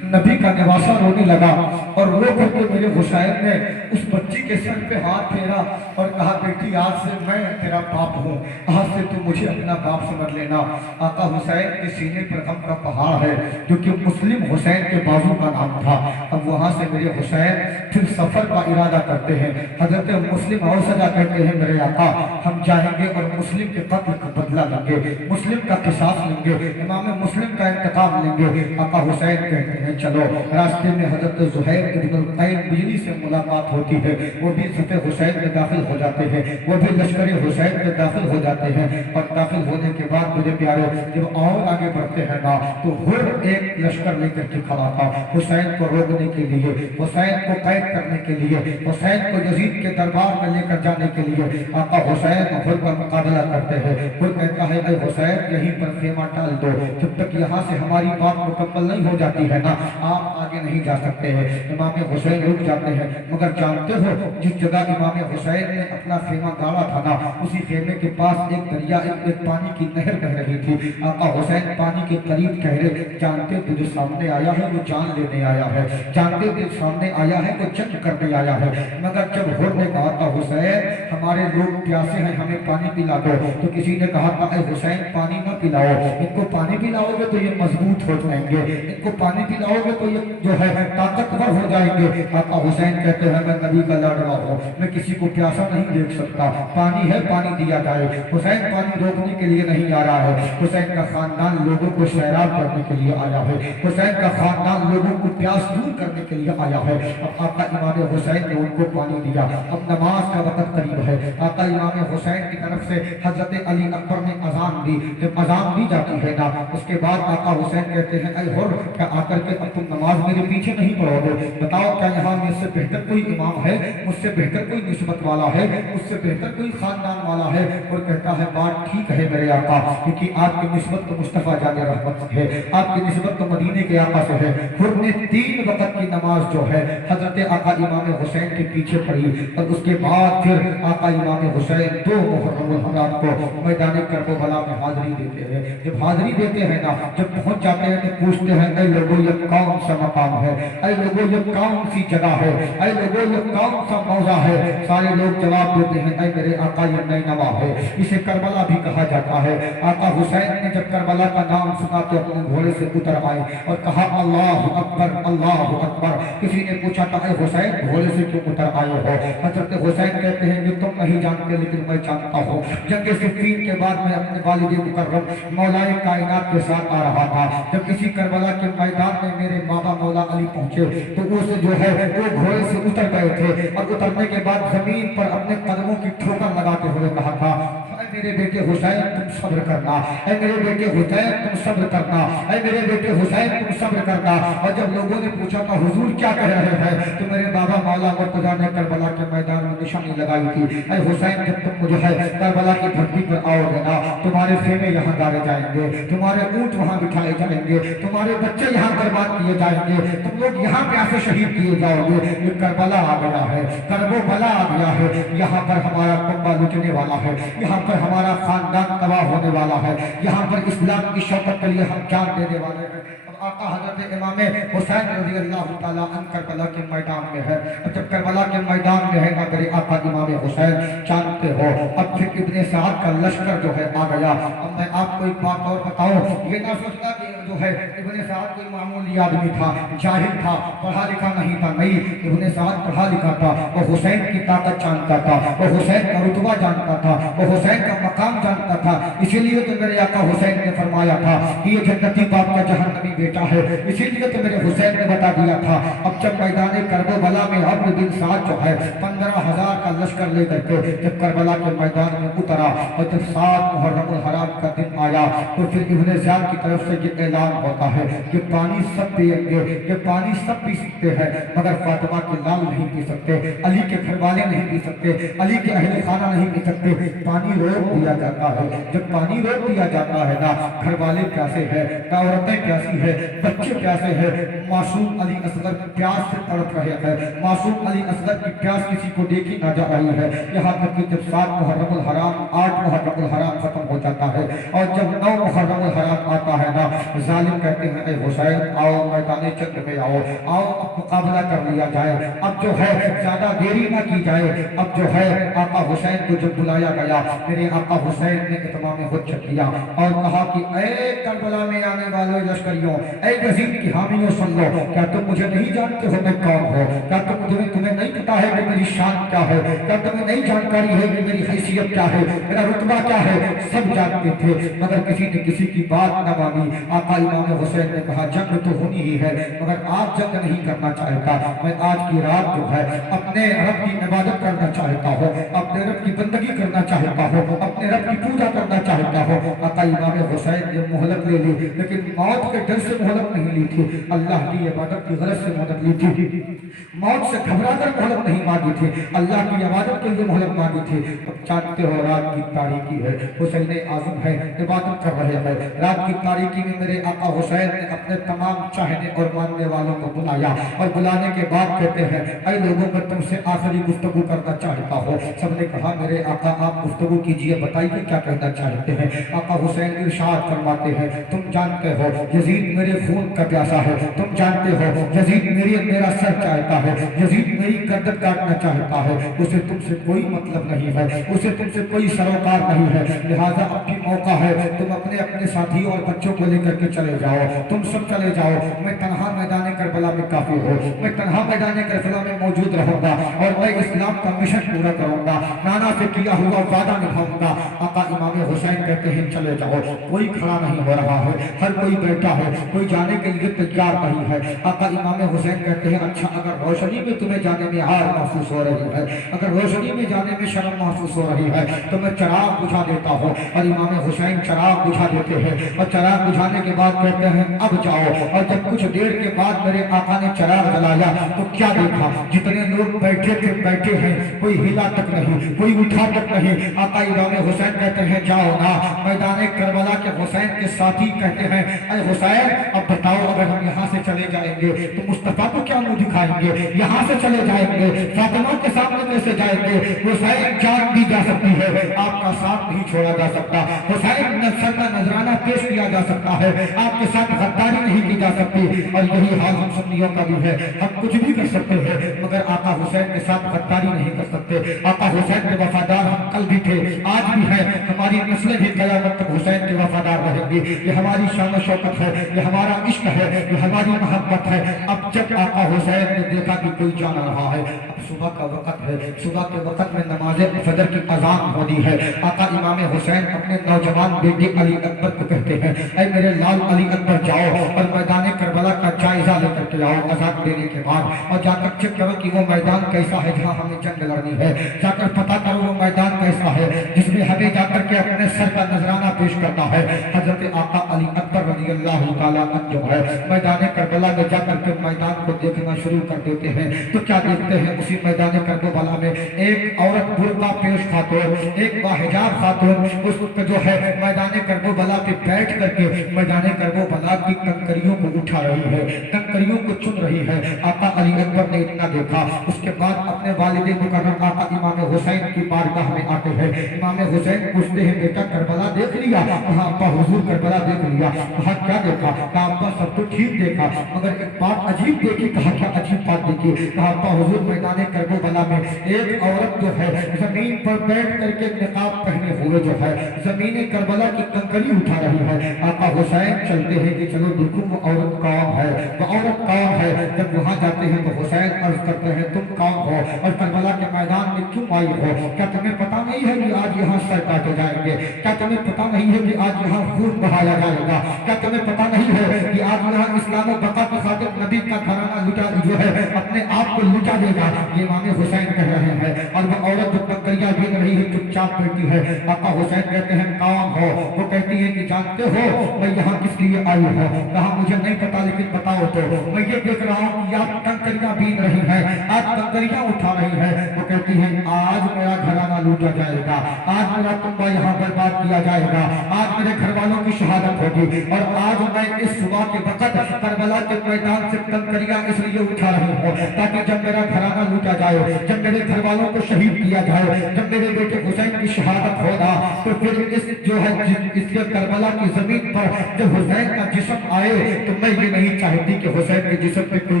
نبی کا نواسہ رونے لگا اور رو کر کے میرے حسین نے اس بچی کے سر پہ ہاتھ پھیرا اور کہا بیٹی آج سے میں تیرا باپ ہوں، آج سے تو مجھے اپنا باپ سمجھ لینا۔ آقا حسین کے سینے پر غم کا پہاڑ ہے جو کہ مسلم حسین کے بازو کا نام تھا۔ اب وہاں سے میرے حسین پھر سفر کا ارادہ کرتے ہیں۔ حضرت مسلم اور سجا کہتے ہیں میرے آقا ہم جائیں گے اور مسلم کے قتل کا بدلہ لیں گے، مسلم کا قصاص لیں گے، امام مسلم کا انتقام لیں گے۔ آقا حسین کہتے ہیں چلو۔ راستے میں حضرت زہیر ابن القین بجلی سے ملاقات ہوتی ہے، وہ بھی صف حسین میں داخل ہو جاتے ہیں، وہ بھی لشکر حسین میں داخل ہو جاتے ہیں اور داخل ہونے کے بعد میرے پیارے جب اور آگے بڑھتے ہیں نا تو ہر ایک لشکر لے کر کے کھڑا تھا حسین کو روکنے کے لیے، حسین کو قید کرنے کے لیے، حسین کو یزید کے دربار میں لے کر جانے کے لیے۔ آقا حسین خود کا مقابلہ کرتے ہیں، خود کہتا ہے اے حسین یہیں پر خیمہ ڈال دو، جب تک یہاں سے ہماری بات مکمل نہیں ہو جاتی ہے نا آپ آگے نہیں جا سکتے ہیں۔ امام حسین رک جاتے ہیں مگر جانتے ہو جس جگہ امام حسین نے اپنا خیمہ گاڑا تھا نا اسی خیمے کے پاس ایک دریا ایک پانی کی نہر بہ رہی تھی۔ آقا حسین پانی کے قریب ٹھہرے، جانتے تھے جو سامنے آیا ہے وہ جان لینے آیا ہے، جانتے تھے سامنے آیا ہے وہ جنگ شک کرنے آیا ہے۔ مگر جب حر نے کہا تھا حسین ہمارے لوگ پیاسے ہیں ہمیں پانی پلا دو، تو کسی نے کہا تھا اے حسین پانی نہ پلاؤ، ان کو پانی پلاؤ گے تو یہ مضبوط ہو جائیں گے، ان کو پانی پلاؤ گے تو یہ جو ہے طاقتور ہو جائیں گے۔ آقا حسین کہتے ہیں میں نبی کا لاڈلا ہوں، میں کسی کو پیاسا نہیں دیکھ سکتا، پانی ہے پانی دیا جائے۔ حسین پانی روکنے کے لیے نہیں آ رہا ہے، حسین کا خاندان لوگوں کو سیراب کرنے کے لیے آیا ہے، حسین کا خاندان لوگوں کو پیاس دور کرنے کے لیے آیا ہے۔ اب آقا امام حسین نے ان کو پانی دیا، اب نماز کا وقت قریب ہے۔ آقا امام حسین کی طرف سے حضرت علی اکبر نے اذان دی، جب اذان دی جاتی ہے نا اس کے بعد آقا حسین کہتے ہیں اے حر کیا آ کر کے اب تم نماز میرے پیچھے نہیں پڑھو گے؟ بتاؤ کیا یہاں مجھ سے بہتر کوئی امام ہے، مجھ سے بہتر کوئی نسبت والا ہے، مجھ سے بہتر کوئی خاندان والا ہے؟ اور کہتا ہے بات ٹھیک ہے میرے آقا، کیونکہ آپ کی نسبت تو مصطفیٰ جان رحمت سے ہے، آپ کی نسبت تو مدینے کے آقا سے ہے۔ حر نے 3 وقت کی نماز جو ہے حضرت آقا امام حسین کے پیچھے پڑھی، اور اس کے بعد پھر آقا امام حسین 2 محرم الحرام کو میدان کربلا میں حاضری دیتے ہیں۔ جب حاضری دیتے ہیں نا، جب پہنچ جاتے ہیں تو پوچھتے ہیں اے لوگوں یہ کون سا مقام ہے، اے لوگوں یہ کون سی جگہ ہے، اے لوگوں یہ کون سا موضع ہے؟ سارے لوگ جواب دیتے ہیں اے میرے آقا یہ نینوا ہے، اسے کربلا بھی کہا جاتا ہے۔ آقا حسین نے جب کربلا کا نام سنا تو اپنے گھوڑے سے اتر آئے اور کہا اللہ اکبر اللہ اکبر۔ کسی نے پوچھا تھا اے حسین گھوڑے سے کیوں اتر آئے ہو؟ حضرت حسین کہتے ہیں کہ تم نہیں جانتے لیکن میں جانتا ہوں، جنگ صفین کے بعد میں اپنے والد مکرم مولائے کائنات کے ساتھ آ رہا تھا، جب کسی کربلا کے میدان میں میرے بابا مولا علی پہنچے تو اس جو ہے وہ گھوڑے سے اتر گئے تھے، اور اترنے کے بعد زمین پر اپنے قدموں کی ٹھوکر لگاتے ہوئے کہا تھا اے میرے بیٹے حسین تم صبر کرنا، اے میرے بیٹے حسین تم صبر کرنا، اے میرے بیٹے حسین تم صبر کرنا۔ اور جب لوگوں نے پوچھا تھا حضور کیا کہہ رہے ہیں، تو میرے بابا مولا مرتضیٰ نے کربلا کے میدان میں نشانی لگائی تھی اے حسین جب تم مجھے ہے کربلا کی دھرتی پر آؤ گے نا، تمہارے خیمے یہاں گاڑے جائیں گے، تمہارے اونٹ وہاں بٹھائے جائیں گے، تمہارے بچے یہاں قربان کیے جائیں گے، تم لوگ یہاں پیاسے شہید کیے جاؤ گے۔ یہ کربلا آ گیا ہے، کرب و بلا آ گیا ہے، یہاں پر ہمارا کنبہ لٹنے والا ہے، یہاں پر ہمارا خاندان تباہ ہونے والا ہے، یہاں پر اسلام کی شوکت کے لیے ہم جان دینے والے ہیں۔ آقا حضرت امام حسین رضی اللہ تعالیٰ عنہ کربلا کے میدان میں ہے، اور جب کربلا کے میدان میں ہے اگر آقا امام حسین جانتے ہو اب پھر ابن سعد کا لشکر جو ہے آ گیا۔ اب میں آپ کو ایک بات اور بتاؤں، یہ نہ سوچنا کہ جو ہے ابن سعد کوئی معمولی آدمی تھا، جاہل تھا، پڑھا لکھا نہیں تھا، نہیں، ابن سعد پڑھا لکھا تھا، وہ حسین کی طاقت جانتا تھا، وہ حسین کا رتبہ جانتا تھا، وہ حسین کا مقام جانتا تھا۔ اسی لیے تو میرے آقا حسین نے فرمایا تھا کہ یہ جنتی باپ کا جہنمی بیٹا ہے، اسی لیے تو میرے حسین نے بتا دیا تھا۔ اب جب میدان کرب و بلا میں عمرو بن سعد جو ہے 15,000 کا لشکر لے کر کے جب کربلا کے میدان میں اترا، اور جب 7 محرم الحرام کا دن آیا تو پھر ابن زیاد کی طرف سے یہ اعلان ہوتا ہے کہ پانی سب پئیں گے، یہ پانی سب پی سکتے ہیں مگر فاطمہ کے لال نہیں پی سکتے، علی کے گھر والے نہیں پی سکتے، علی کے اہل خانہ نہیں پی سکتے۔ پانی روک دیا جاتا ہے، جب پانی روک دیا جاتا ہے نا، گھر والے پیاسے ہیں، عورتیں پیاسی ہیں، بچے پیاسے ہیں، معصوم علی اصغر پیاس سے تڑپ رہے ہیں، معصوم علی اصغر کی پیاس کسی کو دیکھی نہ جا رہی ہے، یہاں تک کہ جب 7 محرم الحرام 8 محرم الحرام ختم ہو جاتا ہے اور جب 9 محرم الحرام آتا ہے نا، ظالم کہتے ہیں اے حسین آؤ میدان جنگ میں آؤ، آؤ اب مقابلہ کر لیا جائے، اب جو ہے زیادہ دیری نہ کی جائے۔ اب جو ہے آقا حسین کو جب بلایا گیا، میرے آقا حسین نے اتمام حجت کیا اور کہا کہ اے کربلا میں آنے والے لشکریوں، اے یزید کی حامیوں سن لو، کیا تم مجھے نہیں جانتے ہو میں کون ہوں؟ کیا تمہیں نہیں پتا ہے کہ میری شان کیا ہے؟ کیا تمہیں نہیں جانکاری ہے کہ میری حیثیت کیا ہے، میرا رتبہ کیا ہے؟ سب جانتے تھے مگر کسی نے کسی کی بات نہ مانی۔ آقا امام حسین نے کہا جنگ تو ہونی ہی ہے مگر آپ جنگ نہیں کرنا چاہتا، میں آج کی رات جو ہے اپنے رب کی عبادت کرنا چاہتا ہوں، اپنے رب کی بندگی کرنا چاہتا ہوں، اپنے رب کی پوجا کرنا چاہتا ہوں۔ آقا امام حسین نے مہلت لے لی لیکن موت کے ڈر سے مہلت نہیں لی تھی، اللہ کی عبادت کی غرض سے مہلت لی تھی، موت سے گھبرا کر مہلت نہیں مانگی تھی، اللہ کی عبادت کے لیے مہلت مانگی تھی۔ اب جانتے ہو رات کی تاریکی ہے، حسین اعظم ہے، عبادت کر رہے ہیں، رات کی تاریکی میں میرے آقا حسین نے اپنے تمام چاہنے اور ماننے والوں کو بلایا اور بلانے کے بعد کہتے ہیں اے لوگوں میں تم سے آخری گفتگو کرنا چاہتا ہوں۔ سب نے کہا میرے آقا آپ گفتگو کیجئے، بتائیے کیا کہنا چاہتے ہیں۔ آقا حسین ارشاد فرماتے ہیں تم جانتے ہو یزید میرے خون کا پیاسا ہے، تم جانتے ہو یزید میرا سر چاہتا چاہتا ہے, یزید میری گردن کاٹنا چاہتا ہے, اسے تم سے کوئی مطلب نہیں ہے, اسے تم سے کوئی سروکار نہیں ہے, لہٰذا اب بھی موقع ہے, تم اپنے اپنے ساتھیوں اور بچوں کو لے کر کے چلے جاؤ, تم سب چلے جاؤ, میں تنہا میدان کربلا میں کافی ہوں, میں تنہا میدان کربلا میں موجود رہوں گا اور میں اسلام کا مشن پورا کروں گا, نانا سے کیا ہوا وعدہ نبھاؤں گا. آقا امام حسین کہتے ہیں چلے جاؤ, کوئی کھڑا نہیں ہو رہا ہے, ہر کوئی بیٹھا ہے, کوئی جانے کے لیے تیار نہیں ہے. آقا امام حسین کہتے ہیں اچھا اگر روشنی میں تمہیں جانے میں ہار محسوس ہو رہی ہے, اگر روشنی میں جانے میں شرم محسوس ہو رہی ہے تو میں چراغ بجھا دیتا ہوں. اور امام حسین چراغ بجھا دیتے ہیں اور چراغ بجھانے کے بعد کہتے ہیں اب جاؤ. اور جب کچھ دیر کے بعد میرے آقا نے چراغ جلایا تو کیا دیکھا, جتنے لوگ بیٹھے تھے بیٹھے ہیں, کوئی ہلا تک نہیں, کوئی اٹھا تک نہیں. آقا امام حسین کہتے ہیں جاؤ نا. میدان کربلا کے حسین کے ساتھی کہتے ہیں اے حسین اب بتاؤ اگر ہم یہاں سے چلے جائیں گے تو مصطفیٰ کو کیا منہ دکھائیں گے, یہاں سے چلے جائیں گے فاطمہ کے سامنے کیسے جائیں گے. حسین جان دی جا سکتی ہے, آپ کا ساتھ نہیں چھوڑا جا سکتا. حسین نصر کا نذرانہ پیش کیا جا سکتا ہے, آپ کے ساتھ غداری نہیں کی جا سکتی. اور یہی حال ہم سنیوں کا بھی ہے, ہم کچھ بھی کر سکتے ہیں مگر آقا حسین کے ساتھ غداری نہیں کر سکتے. آقا حسین کے وفادار ہم کل بھی تھے, آج بھی ہیں, ہماری نسلیں بھی قیامت تک حسین کے وفادار رہیں گی. یہ ہماری شان و شوکت ہے, یہ ہمارا عشق ہے, یہ ہماری محبت ہے. اب جب آقا حسین نے دیکھا کہ کوئی جا رہا ہے, اب صبح کا وقت ہے, صبح کے وقت میں نماز فجر کی اذان ہونی ہے. آقا امام حسین اپنے نوجوان بیٹے علی اکبر کو کہتے ہیں اے میرے لال علی اکبر جاؤ اور میدان کربلا کا جائزہ لے کر کے آؤ اذان دینے کے بعد, اور جا کر چیک کرو کہ وہ میدان کیسا ہے جہاں ہمیں جنگ لڑنی ہے. جا کر پتہ کرو وہ میدان کیسا ہے جس میں ہمیں جا کر کے اپنے سر کا نذرانہ پیش کرنا ہے. حضرت آقا علی اکبر رضی اللہ تعالیٰ عنہ جو ہے میدان کربلا میں جا کر کے میدان کو دیکھنا شروع کر دیتے ہیں. تو کیا دیکھتے ہیں, اسی میدان کربلا میں ایک عورت برقع پیش خاتون, ایک باحجاب خاتون, اس کو جو ہے میدان کربلا پہ بیٹھ کر کے میدان کربلا کی کنکریوں کو اٹھا رہی ہے, کنکریوں کو چن رہی ہے. آقا علی اکبر نے اتنا دیکھا, اس کے بعد اپنے والد مکرم آقا امام حسین کی بارگاہ میں آتے ہیں. امام حسین پوچھتے ہیں بیٹا کربلا دیکھ لیا؟ کہا ابا حضور کربلا دیکھ لیا. کہا کیا دیکھا؟ کہا ابا سب تو ٹھیک دیکھا مگر ایک بات عجیب دیکھی. کہا کیا عجیب بات دیکھی؟ کہا ابا حضور میدان کربلا میں ایک عورت جو ہے زمین پر بیٹھ کر کے نقاب پہنے ہوئے جو ہے زمین کربلا کی کنکری اٹھا رہی ہے. آقا حسین چلتے ہیں کہ چلو دیکھو وہ عورت کون ہے, وہ عورت کون ہے. جب وہاں جاتے ہیں تو حسین عرض کرتے ہیں تم کون ہو اور کربلا کے میدان میں کیوں آئی ہو؟ کیا تمہیں پتا نہیں ہے کہ آج یہاں سر کاٹے جائیں گے؟ کیا تمہیں پتا نہیں ہے کہ آج یہاں خون بہایا جائے گا؟ کیا تمہیں پتا نہیں ہے کہ آج یہاں اسلام و بقا کی خاطر نبی کا گھرانہ لٹا جو ہے اپنے آپ کو لٹا دے گا؟ یہ امام حسین کہہ رہے ہیں. اور وہ عورت جو کنکریاں بین رہی ہے چپ چاپ بیٹھی ہے. آقا حسین کہتے ہیں کون ہو؟ وہ کہتی ہے کہ جانتے ہو میں یہاں کس لیے آئی ہوں؟ کہا مجھے نہیں پتا لیکن بتاؤ تو. میں یہ دیکھ رہا ہوں کہ آپ کنکریاں بین رہی ہیں, آپ کنکریاں اٹھا رہی ہیں. وہ کہتی ہیں آج میرا گھرانہ لوٹا جائے گا, آج میرا کنبہ یہاں برباد کیا جائے گا, آج میرے گھر والوں کی شہادت ہوگی. اور آج میں اس صبح کے وقت کربلا کے میدان سے کنکریاں اس لیے اٹھا رہی ہوں تاکہ جب میرا گھرانہ لوٹا جائے, جب میرے گھر والوں کو شہید کیا جائے, جب میرے بیٹے حسین کی شہادت ہوگا تو پھر اس جو ہے اس کے کربلا کی زمین پر جب حسین کا جسم آئے تو میں یہ نہیں چاہتی کہ حسین کے جسم پہ کوئی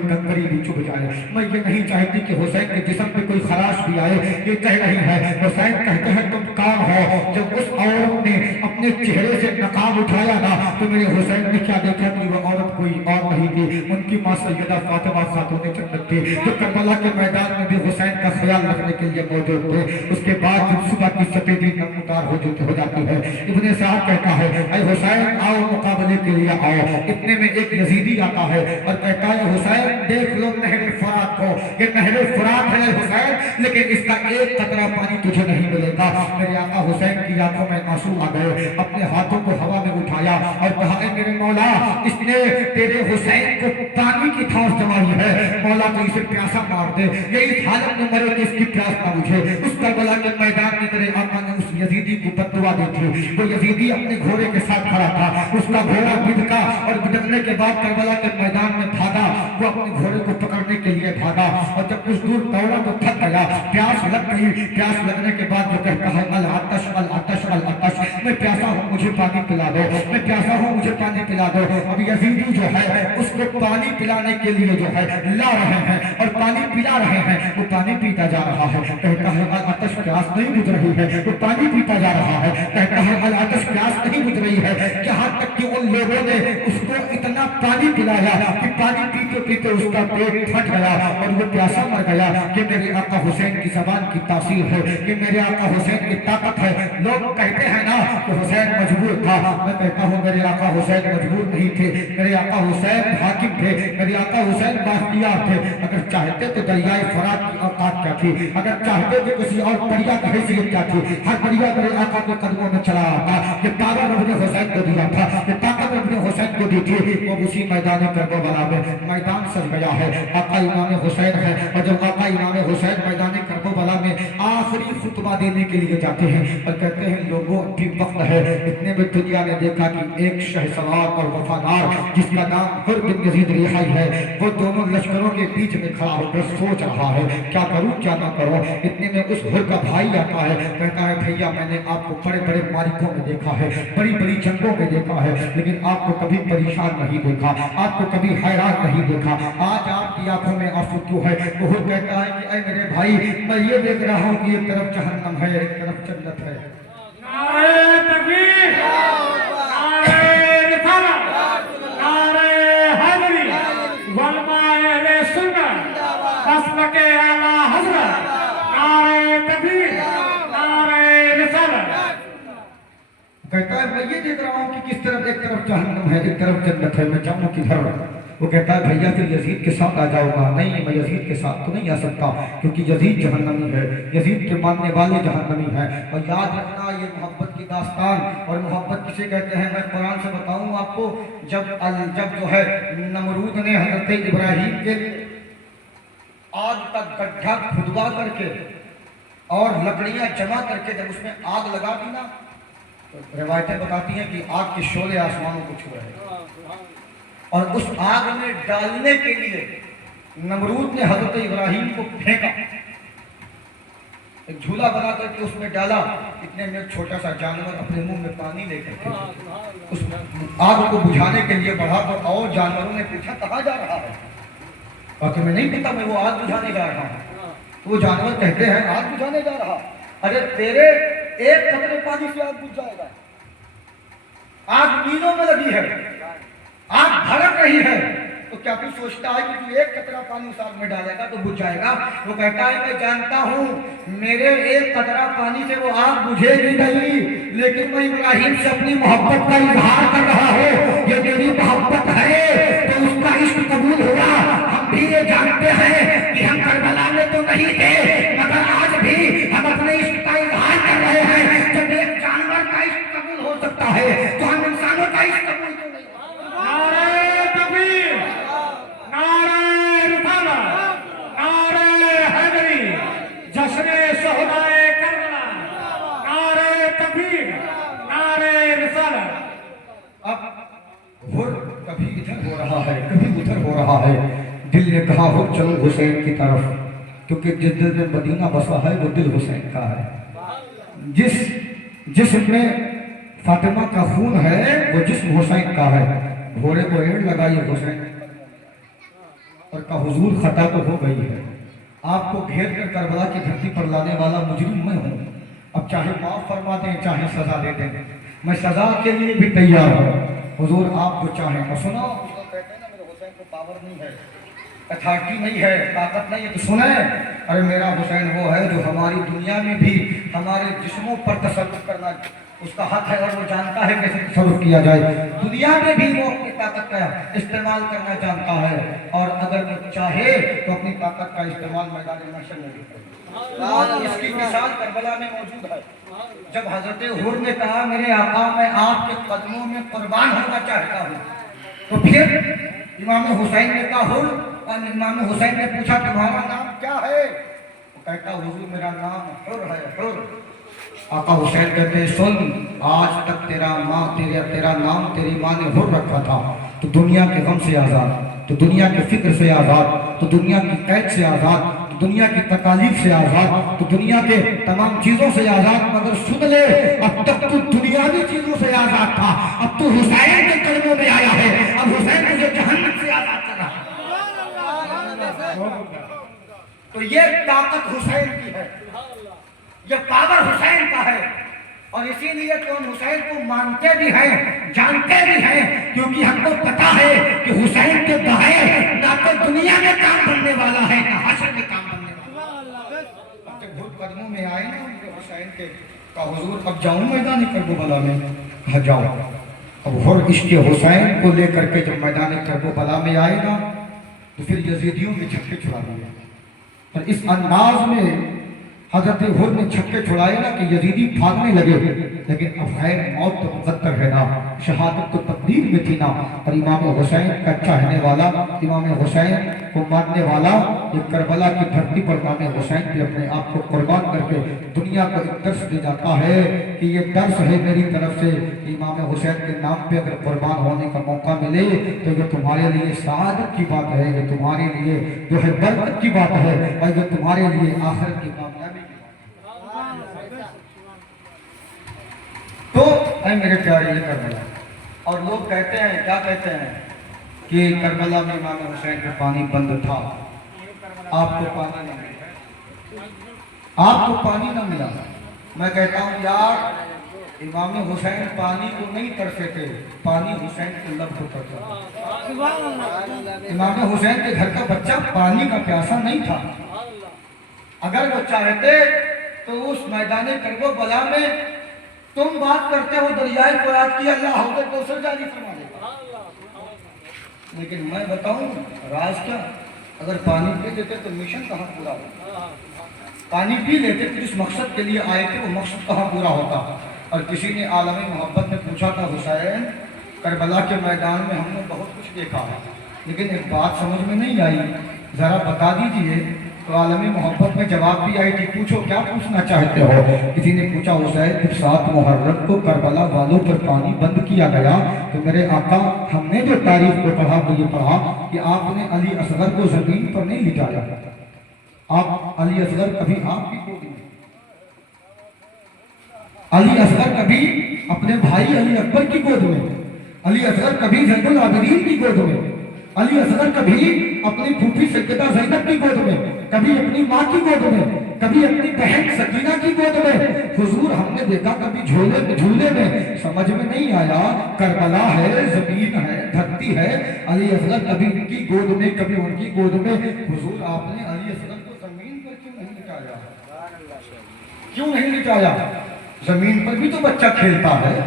کنکری بھی چبھ جائے, میں یہ نہیں چاہتی کہ حسین کے جسم پہ کوئی خراش بھی آئے. یہ کہہ رہی ہے. حسین کہتے ہیں تم کون ہو؟ جب اس عورت نے اپنے چہرے سے نقاب اٹھایا نا تو میرے حسین نے کیا دیکھا کہ وہ عورت کوئی اور نہیں تھی, ان کی ماں سیدہ فاطمہ خاتون جنت تھی جو کربلا کے میدان میں بھی حسین کا خیال رکھنے کے لیے موجود تھے. اس کے بعد جب صبح کی سفیدی نمودار ہو جاتی ہے, ابن سعد کہتا ہے اے حسین آؤ مقابلے کے لیے آؤ. اتنے میں ایک یزیدی آتا ہے اور کہتا ہے حسین دیکھ لو نہر فرات کو, یہ نہر فرات ہے حسین لیکن اس کا ایک قطرہ پانی تجھے نہیں ملے گا. میرے آقا حسین کی آنکھوں میں آنسو آ گئے, اپنے ہاتھوں کو ہوا میں اٹھایا اور کہا اے میرے مولا اس نے تیرے حسین کو پانی کی ٹھانس جمائی ہے, مولا تو اسے پیاسا مار دے, یہ اس حالت میں مرے کہ اس کی پیاس نہ بجھے. اس کربلا کے میدان میں میرے آقا نے اس یزیدی کو بد دعا دی تھی. وہ یزیدی اپنے گھوڑے کے ساتھ کھڑا تھا, اس کا گھوڑا بدکا اور بدکنے کے بعد کربلا کے میدان میں بھاگا. وہ اپنے گھوڑے کو پکڑنے کے لیے بھاگا اور جب کچھ دور دوڑا تو تھک گیا, پیاس لگ گئی. پیاس لگنے کے بعد جو کہتا ہے العطش العطش العطش, میں پیاسا ہوں مجھے پانی پلا دو، میں پیاسا ہوں مجھے پانی پلا دو۔ اب یزیدی جو ہے اس کو پانی پلانے کے لیے جو ہے لا رہے ہیں اور پانی پلا رہے ہیں، وہ پانی پیتا جا رہا ہے، کہتا ہے آتش پیاس نہیں بجھ رہی ہے، وہ پانی پیتا جا رہا ہے، کہتا ہے آتش پیاس نہیں بجھ رہی ہے، یہاں تک کہ ان لوگوں نے اس کو اتنا پانی پلایا کہ پانی پیتے پیتے اس کا پیٹ پھٹ گیا اور وہ پیاسا مر گیا۔ کہ میرے آقا حسین کی زبان کی تاثیر ہے، کہ میرے آقا حسین کی طاقت ہے۔ لوگ کہتے ہیں نا کہ حسین مجبور تھا، میں کہتا ہوں میرے آقا حسین مجبور نہیں تھے، میرے آقا حسین حاکم تھے، میرے آقا حسین بااختیار تھے۔ اگر چاہتے تو دریائے فرات کی اوقات کیا تھی، اگر چاہتے تو کسی اور دریا کی حیثیت کیا تھی، ہر دریا میرے آقا کے قدموں میں چلا آتا۔ کہ پاور رب نے حسین کو دیا تھا، کہ طاقت رب نے حسین کو دی تھی، وہ اسی میدان کربلا میں میدان سج گیا ہے۔ آقا امام حسین ہے، اور جب آقا امام حسین میدان کربلا میں آخری خطبہ دینے کے لیے جاتے ہیں اور کہتے ہیں لوگوں ابھی وقت ہے، اتنے میں دنیا نے دیکھا کہ ایک شہسوار اور وفادار جس کا نام حر بن یزید ریحائی ہے، وہ دونوں لشکروں کے بیچ میں کھڑا ہو کر سوچ رہا ہے کیا کروں کیا نہ کروں۔ اتنے میں اس حر کا بھائی آتا ہے، کہتا ہے بھیا میں نے آپ کو بڑے بڑے معرکوں میں دیکھا ہے، بڑی بڑی جنگوں میں دیکھا ہے، لیکن آپ کو کبھی پریشان نہیں دیکھا، آپ کو کبھی حیران نہیں دیکھا، آج آپ کی آنکھوں میں آنسو کیوں ہے؟ وہ حر کہتا ہے کہ اے میرے بھائی میں یہ دیکھ رہا ہوں کہ ایک طرف جہنم ہے ایک طرف جنت ہے۔ نعرہ تکبیر، نعرہ رسالت، نعرہ حیدری، علماء اہل سنت، مسلک اعلیٰ حضرت، نعرہ تکبیر، نعرہ رسالت۔ کہتا ہے میں یہ دیکھ رہا ہوں کہ کس طرف ایک طرف جہنم ہے ایک طرف جنت ہے، میں جاؤں کدھر؟ وہ کہتا ہے بھیا پھر یزید کے ساتھ آ جاؤ گا؟ نہیں میں یزید کے ساتھ تو نہیں آ سکتا، کیونکہ یزید جہنمی ہے، یزید کے ماننے والے جہنمی ہیں۔ اور یاد رکھنا یہ محبت کی داستان، اور محبت کسے کہتے ہیں میں قرآن سے بتاؤں آپ کو۔ جب جو ہے نمرود نے حضرت ابراہیم کے آگ کا گڈھا کھدوا کر کے اور لکڑیاں جمع کر کے جب اس میں آگ لگا دی نا، روایتیں بتاتی ہیں کہ آگ کے شعلے آسمانوں کو چھو رہے ہیں، اور اس آگ میں ڈالنے کے لیے نمرود نے حضرت ابراہیم کو پھینکا، ایک جھولا بنا کر کے اس میں ڈالا۔ اتنے میں ایک چھوٹا سا جانور اپنے منہ میں پانی لے کر کے اس آگ کو بجھانے کے لیے بڑھا، تو اور جانوروں نے پوچھا کہاں جا رہا ہے؟ اور کہ میں نہیں پتا، میں وہ آگ بجھانے جا رہا ہوں۔ تو وہ جانور کہتے ہیں آگ بجھانے جا رہا؟ ارے تیرے ایک قطرے پانی سے آگ بجھ جائے گا، آگ میلوں میں لگی ہے، آگ بھڑک رہی ہے، تو کیا تو سوچتا ہے کہ تو ایک قطرہ پانی اس آگ میں ڈالے گا تو بجھ جائے گا؟ وہ کہتا ہے میں جانتا ہوں میرے ایک قطرہ پانی سے وہ آگ بجھے گی نہیں، لیکن میں ابراہیم سے اپنی محبت کا اظہار کر رہا ہوں، یہ میری محبت ہے تو اس کا عشق قبول ہوا۔ ہم بھی یہ جانتے ہیں کہ ہم کربلا میں تو نہیں تھے، مگر آج بھی ہم اپنے عشق کا اظہار کر رہے ہیں۔ جب ایک جانور کا عشق قبول ہو سکتا ہے تو ہم انسانوں کا عشق قبول کیوں نہیں ہو سکتا؟ نعرہ تکبیر، نعرہ رسالت، نعرہ حیدری، جشن شہدائے کربلا، نعرہ تکبیر، نعرہ رسالت۔ اب حر کبھی ادھر ہو رہا ہے کبھی ادھر ہو رہا ہے، دل نے کہا ہو چلو حسین کی طرف، کیونکہ جس دل میں مدینہ بسا ہے وہ دل حسین کا ہے، جس جسم میں فاطمہ کا خون ہے وہ جسم حسین کا ہے۔ گھوڑے کو ایڑ لگائی حسین اور کہا حضور خطا تو ہو گئی ہے، آپ کو گھیر کر کربلا کی دھرتی پر لانے والا مجرم میں ہوں، اب چاہے معاف فرما دیں چاہے سزا دے دیں، میں سزا کے لیے بھی تیار ہوں، حضور آپ جو چاہیں۔ اور سنو کہتے ہیں نا میرے حسین کو پاور نہیں ہے، اتھارٹی نہیں ہے، طاقت نہیں ہے، تو سنیں ارے میرا حسین وہ ہے جو ہماری دنیا میں بھی ہمارے جسموں پر تصرف کرنا اس کا حق ہے، اور وہ جانتا ہے کیسے تصرف کیا جائے، دنیا میں بھی وہ اپنی طاقت کا استعمال کرنا جانتا ہے، اور اگر وہ چاہے تو اپنی طاقت کا استعمال میدان محشر میں بھی کرے۔ اور اس کی مثال کربلا میں موجود ہے، جب حضرت حر نے کہا میرے آقا میں آپ کے قدموں میں قربان ہونا چاہتا ہوں، تو پھر امام حسین نے کہا حر، اور امام حسین نے پوچھا تمہارا نام کیا ہے؟ وہ کہتا حضور میرا نام حر ہے، حر۔ آقا حسین کہتے ہیں سن، آج تک تیرا نام تیری ماں نے حر رکھا تھا، تو دنیا کے غم سے آزاد، تو دنیا کے فکر سے آزاد، تو دنیا کی قید سے آزاد، دنیا کی تکالیف سے آزاد، تو دنیا کے تمام چیزوں سے آزاد، مگر سن لے اب تک تو دنیاوی چیزوں سے آزاد تھا، اب تو حسین کے قدموں میں آیا ہے، اب حسین تجھے جہنم سے آزاد کر رہا ہے۔ تو یہ طاقت حسین کی ہے، یہ پاور حسین کا ہے، اور اسی لیے تو ہم حسین کو مانتے بھی ہیں، جانتے بھی ہیں، کیونکہ ہم کو پتا ہے کہ حسین کے بغیر نہ تو دنیا میں کام بننے والا ہے نہ حشر میں کام بننے والا ہے۔ اب جب بھوت قدموں میں آئے نا ان کے حسین کے کہ حضور اب جاؤں میدان کربلا میں، کہا جاؤ۔ اب ہر عشق حسین کو لے کر کے جب میدان کربلا میں آئے نا تو پھر یزیدیوں میں چھکے چھڑا دیے، اور اس انداز میں حضرت حر نے چھکے چھڑائے نا کہ یزیدی بھاگنے لگے، لیکن اب خیر موت تو مقدر ہے نا، شہادت تو تقدیر میں تھی نا، اور امام حسین کا چاہنے والا، امام حسین کو ماننے والا، یہ کربلا کی دھرتی پر امام حسین بھی اپنے آپ کو قربان کر کے دنیا کو ایک درس دے جاتا ہے کہ یہ درس ہے میری طرف سے، امام حسین کے نام پہ اگر قربان ہونے کا موقع ملے تو یہ تمہارے لیے سعادت کی بات ہے، یہ تمہارے لیے جو ہے برکت کی بات ہے، اور یہ تمہارے لیے آخرت کی کامیابی کی بات ہے۔ تو اے میرے پیارے یہ کربلا، اور لوگ کہتے ہیں، کیا کہتے ہیں کہ کربلا میں امام حسین کا پانی بند تھا، آپ کو پانی نہ ملا، آپ کو پانی نہ ملا۔ میں کہتا ہوں یار امام حسین پانی کو نہیں ترسے تھے، پانی حسین کے لب کو ترسا۔ امام حسین کے گھر کا بچہ پانی کا پیاسا نہیں تھا، اگر وہ چاہتے تو اس میدان کربلا میں تم بات کرتے ہو دریائے فرات کی اللہ حوض کوثر جاری فرما دیتا، لیکن میں بتاؤں راز کیا، اگر پانی پی لیتے تو مشن کہاں پورا ہوتا، پانی پی لیتے تو جس مقصد کے لیے آئے تھے وہ مقصد کہاں پورا ہوتا۔ اور کسی نے عالمی محبت میں پوچھا تھا حسین کربلا کے میدان میں ہم نے بہت کچھ دیکھا ہے لیکن ایک بات سمجھ میں نہیں آئی، ذرا بتا دیجئے۔ تو عالمی محبت میں جواب بھی آئی کہ پوچھو کیا پوچھنا چاہتے ہو۔ کسی نے پوچھا حسین جب 7 محرم کو کربلا والوں پر پانی بند کیا گیا تو میرے آقا ہم نے جو تاریخ کو پڑھا تو یہ پڑھا کہ آپ نے علی اصغر کو زمین پر نہیں لٹایا، آپ علی اصغر کبھی آپ کی گود میں، علی اصغر کبھی اپنے بھائی علی اکبر کی گود میں، علی اصغر کبھی زین العابدین کی گود میں، علی اصغر کبھی اپنی پھوپھی سیدہ زینب کی گود میں، کبھی اپنی ماں کی گود میں، کبھی اپنی بہن سکینہ کی گود میں۔ حضور ہم نے دیکھا کبھی جھولے میں، سمجھ میں نہیں آیا، کربلا ہے، زمین ہے، دھرتی ہے، علی اصغر کبھی ان کی گود میں کبھی ان کی گود میں۔ حضور آپ نے علی اصغر کو زمین پر کیوں نہیں لٹایا، کیوں نہیں لٹایا؟ زمین پر بھی تو بچہ کھیلتا ہے،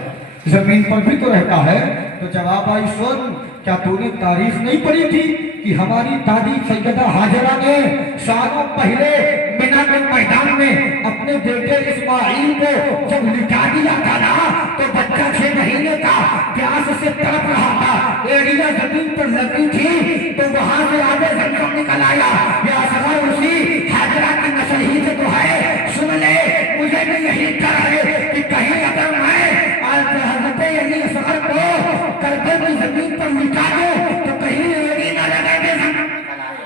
زمین پر بھی تو رہتا ہے۔ تو جواب آئی سن، کیا تو نے تاریخ نہیں پڑھی تھی کہ ہماری دادی سیدہ ہاجرہ نے سالوں پہلے مینا کے میدان میں اپنے بیٹے اسماعیل کو جب لٹا دیا تھا نا تو بچہ 6 مہینے کا پیاس سے تڑپ رہا تھا، ایڑیاں زمین پر لگی تھی تو وہاں سے آگے زمزم نکل آیا، یا اصغر اسی ہاجرہ کی نسل ہی سے تو ہے، سن لے مجھے بھی یہی ڈر ہے کہ کہیں اگر میں حضرت علی اصغر کو کربلا کی زمین پر لٹا دوں تو کہیں ایڑی نہ لگے گے زمزم نکل آئے۔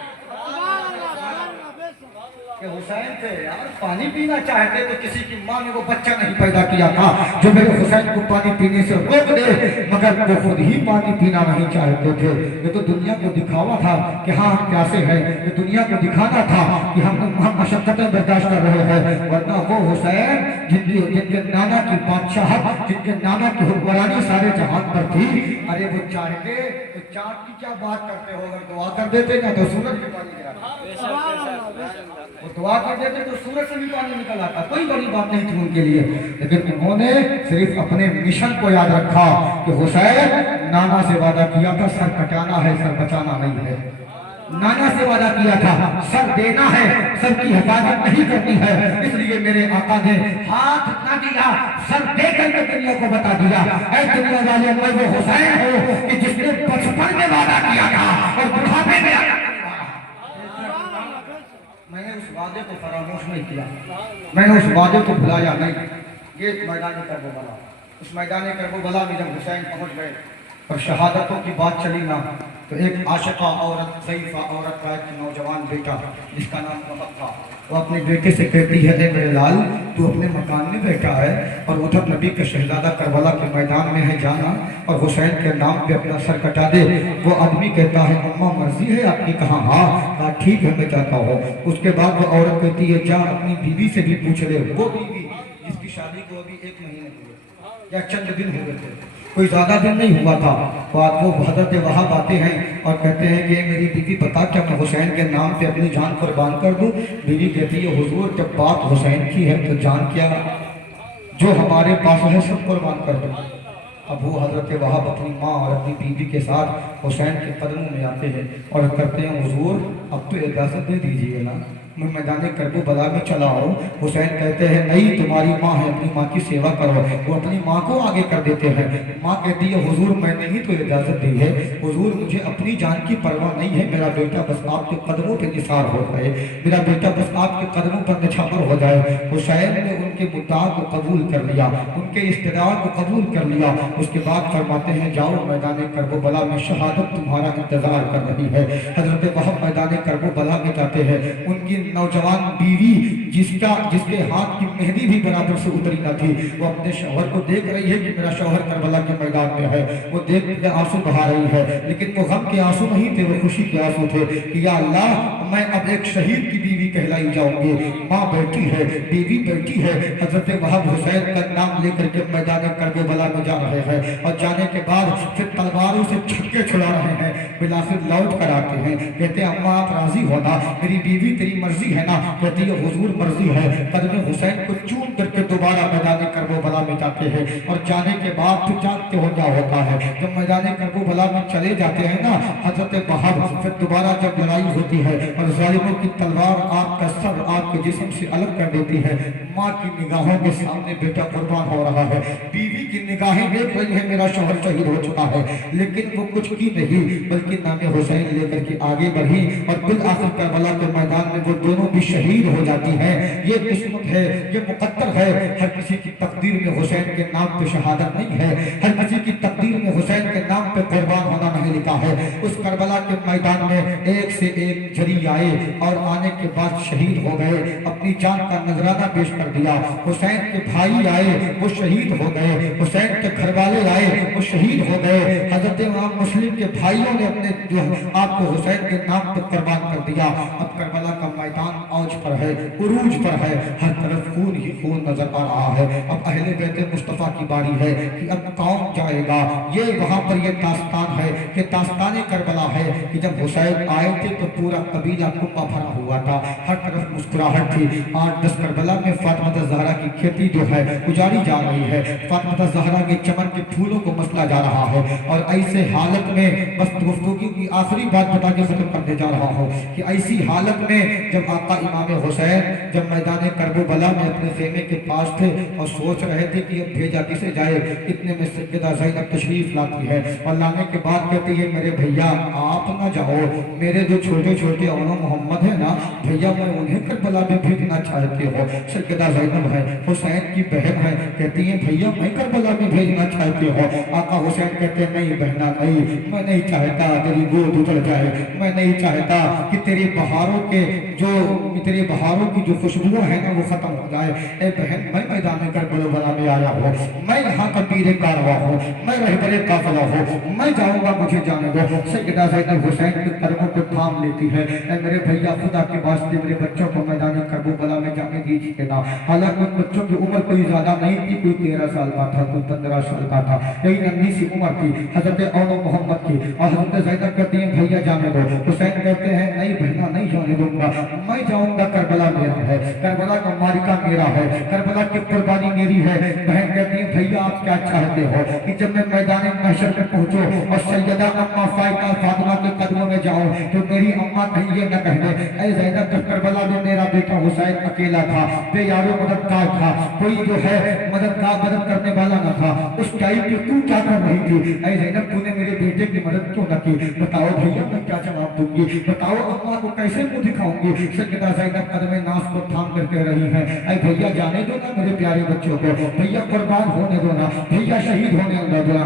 کہ حسین تھے یار، پانی پینا چاہتے تو کسی کی ماں نے وہ بچہ نہیں پیدا کیا تھا جو میرے حسین کو پانی پینے سے روک دے، مگر وہ خود ہی پانی پینا نہیں چاہتے تھے۔ یہ تو دنیا کو دکھاوا تھا کہ ہاں ہم پیاسے ہیں، یہ دنیا کو دکھانا تھا کہ ہم مشقتیں برداشت کر رہے ہیں، ورنہ وہ حسین جن کے نانا کی بادشاہت، جن کے نانا کی حکمرانی سارے جہان پر تھی، ارے وہ چاہتے تو چاند کی کیا بات کرتے ہو، اگر دعا کر دیتے نا تو سورج بھی پانی گراتا، وہ دعا کر دیتے تو سورج سے بھی پانی نکل آتا، کوئی بڑی بات نہیں تھی ان کے لیے، لیکن انہوں نے صرف اپنے مشن کو یاد رکھا کہ حسین نانا سے وعدہ کیا تھا سر کٹانا ہے، سر بچانا نہیں ہے، نانا سے وعدہ کیا تھا سر دینا ہے، سر کی حفاظت نہیں کرنی ہے، اس لیے میرے آقا نے ہاتھ نہ دیا، سر دے کر کے دنیا کو بتا دیا، اے دنیا والے میں وہ حسین ہوں کہ جس نے بچپن میں وعدہ کیا تھا اور بڑھاپے میں آیا، میں نے اس وعدے کو فراموش نہیں کیا، میں نے اس وعدے کو بھلایا نہیں۔ یہ میدان کربلا، اس میدان کربلا میں جب حسین پہنچ گئے اور شہادتوں کی بات چلی نا تو ایک عاشقہ عورت، ضعیفہ عورت کا ایک نوجوان بیٹا جس کا نام محمد تھا، وہ اپنے بیٹے سے کہتی ہے اے میرے لال تو اپنے مکان میں بیٹھا ہے اور ادھر نبی کے شہزادہ کربلا کے میدان میں ہے جانا اور حسین کے نام پہ اپنا سر کٹا دے۔ وہ آدمی کہتا ہے اماں مرضی ہے آپ کی؟ کہا ہاں۔ کہا ٹھیک ہے میں جاتا ہوں۔ اس کے بعد وہ عورت کہتی ہے جا اپنی بیوی سے بھی پوچھ لے، وہ بیوی جس کی شادی کو ابھی 1 مہینے ہوئے یا چند دن ہوئے تھے، کوئی زیادہ دن نہیں ہوا تھا۔ وہ حضرت وہاب آتے ہیں اور کہتے ہیں کہ میری بیوی بتا کیا میں حسین کے نام پہ اپنی جان قربان کر دوں؟ بیوی کہتی ہے حضور جب بات حسین کی ہے تو جان کیا، جو ہمارے پاس ہے سب قربان کر دوں۔ اب وہ حضرت وہاب اپنی ماں اور اپنی بیوی کے ساتھ حسین کے قدموں میں آتے ہیں اور کرتے ہیں حضور اب تو اجازت دے دیجئے نا، میں میدان کرب و بلا میں چلا ہوں۔ حسین کہتے ہیں نہیں تمہاری ماں ہے، اپنی ماں کی سیوا کرو۔ وہ اپنی ماں کو آگے کر دیتے ہیں۔ ماں کہتی ہے حضور میں نے ہی تو اجازت دی ہے، حضور مجھے اپنی جان کی پرواہ نہیں ہے، میرا بیٹا بس آپ کے قدموں پہ نثار ہو جائے، میرا بیٹا بس آپ کے قدموں پر نچھاور ہو جائے۔ حسین نے ان کے مدعا کو قبول کر لیا، ان کے استدعا کو قبول کر لیا۔ اس کے بعد فرماتے ہیں جاؤ میدان کرب و بلا میں شہادت تمہارا انتظار کر رہی ہے۔ حضرت وہاب میدان کرب و بلا میں جاتے ہیں۔ ان کی نوجوان بیوی جس کے ہاتھ کی مہندی بھی برابر سے اتری نہ تھی، وہ اپنے شوہر کو دیکھ رہی ہے کہ میرا شوہر کربلا کے میدان میں ہے، وہ دیکھ کے آنسو بہا رہی ہے، لیکن وہ غم کے آنسو نہیں تھے، وہ خوشی کے آنسو تھے کہ یا اللہ میں اب ایک شہید کی بیوی کہلائی جاؤں گی۔ ماں بیٹھی ہے، بیوی بیٹھی ہے۔ حضرت وہاب حسین کا نام لے کر کے میدان کرب و بلا میں جا رہے ہیں اور جانے کے بعد پھر تلواروں سے چھکے چھڑا رہے ہیں، بالآخر لوٹ کر آتے ہیں۔ کہتے ہیں اماں آپ راضی ہونا، میری بیوی تیری مرضی ہے نا؟ کہتی ہے حضور مرضی ہے۔ قدم حسین کو چوم کر کے دوبارہ میدان کرب و بلا میں جاتے ہیں اور جانے کے بعد پھر جانتے ہو کیا ہوتا ہے، جب میدان کرب و بلا میں چلے جاتے ہیں نا حضرت وہاب، پھر دوبارہ جب لڑائی ہوتی ہے اور ظالموں کی تلوار آپ کا سر آپ کے جسم سے الگ کر دیتی ہے، ماں کی نگاہوں کے سامنے بیٹا قربان ہو رہا ہے، بیوی کی نگاہیں دیکھ رہی ہے میرا شوہر شہید ہو چکا ہے، لیکن وہ کچھ کی نہیں بلکہ نام حسین لے کر کے آگے بڑھی اور بالآخر کربلا کے میدان میں وہ دونوں بھی شہید ہو جاتی ہیں۔ یہ قسمت ہے، یہ مقدر ہے، ہر کسی کی تقدیر میں حسین کے نام پہ شہادت نہیں ہے، ہر کسی کی تقدیر میں حسین کے نام پہ قربان ہونا نہیں لکھا ہے۔ اس کربلا کے میدان میں ایک سے ایک جری آئے اور آنے کے بعد شہید ہو گئے، اپنی جان کا نذرانہ پیش کر دیا۔ حسین کے بھائی آئے وہ شہید ہو گئے، حسین کے گھر والے آئے وہ شہید ہو گئے۔ حضرت امام مسلم کے بھائیوں نے اپنے آپ کو حسین کے نام پر قربان کر دیا۔ اب کربلا کا میدان اوج پر ہے، عروج پر ہے، ہر طرف خون ہی خون نظر آ رہا ہے۔ اب اہل بیت مصطفیٰ کی باری ہے کہ اب کون جائے گا۔ یہ وہاں پر یہ داستان ہے کہ داستان کربلا ہے کہ جب حسین آئے تھے تو پورا قبیلہ کپا بھرا ہوا تھا، ہر طرف مسکراہٹ تھی۔ 8-10 کربلا میں فاطمہ زہرا کی کھیتی جو ہے اجاڑی جا رہی ہے، فاطمہ زہرا کے چمن کے پھولوں کو مسلا جا رہا ہے، اور ایسے حالت میں بس گفتگو کی آخری بات بتا کے ختم کرنے جا رہا ہوں کہ ایسی حالت میں جب آقا امام حسین جب میدان کرب و بلا میں اپنے خیمے کے پاس تھے اور سوچ رہے تھے کہ اب بھیجا کسے جائے، اتنے میں سیدہ زینب تشریف لاتی ہے اور لانے کے بعد کہتی ہے میرے بھیا آپ نہ جاؤ، میرے جو چھوٹے چھوٹے اولو محمد ہیں نا بھیا میں انہیں کربلا میں بھیجنا چاہتی ہوں۔ سیدہ زینب ہے، حسین کی بہن ہے، کہتی ہیں بھیا میں کربلا میں بھیجنا چاہتی ہوں۔ آقا حسین کہتے ہیں نہیں بہنا نہیں، میں نہیں چاہتا تیری گود اتر جائے، میں نہیں چاہتا کہ تیری بہاروں کی جو خوشبو ہے نا وہ ختم ہو جائے۔ اے بہن میں میدان کربلا بلا میں آیا ہوں، میں یہاں کا پیر کارواں ہوں، میں رہبر قافلہ ہوں، میں جاؤں گا مجھے جانے دو۔ سیدہ زینب حسین کے قدموں کو تھام لیتی ہے، اے میرے بھیا خدا کے واسطے میرے بچوں کو میدان کربلا میں جانے دیجیے نا۔ حالانکہ ان بچوں کی عمر کوئی زیادہ نہیں تھی، کوئی 13 سال کا تھا، کوئی 15 سال کا تھا، یہی ننھی سی عمر تھی حضرت اولو محمد کی، اور حضرت زینب کہتی ہیں بھیا جانے دو۔ حسین کہتے ہیں نہیں بہنا نہیں جانے دوں گا، میں جاؤں گا، کربلا میرا ہے، کربلا کا مارکہ میرا ہے، کربلا کی قربانی میری ہے۔ بہن کہتی ہیں بھیا آپ کیا چاہتے ہو کہ جب میں میدان محشر میں پہنچوں اور سیدہ اماں فائقہ فاطمہ کے قدموں میں جاؤں تو میری اماں کہیں یہ نہ کہنے اے زینب جب کربلا میں میرا بیٹا حسین اکیلا تھا، بے یارو مددگار تھا، کوئی جو ہے مدد کرنے والا نہ تھا، اس ٹائم پہ تو کیا کر رہی تھی؟ اے زینب تو نے میرے بیٹے کی مدد کیوں نہ کی؟ بتاؤ بھیا میں کیا جواب دوں گی، بتاؤ اماں کو کیسے منہ دکھاؤں گی؟ سیدہ زینب قدم ناز کو تھام کر کہہ رہی ہیں اے بھیا جانے دو نا میرے پیارے بچوں کو، بھیا قربان ہونے دو نا، بھیا شہید ہونے دو نا۔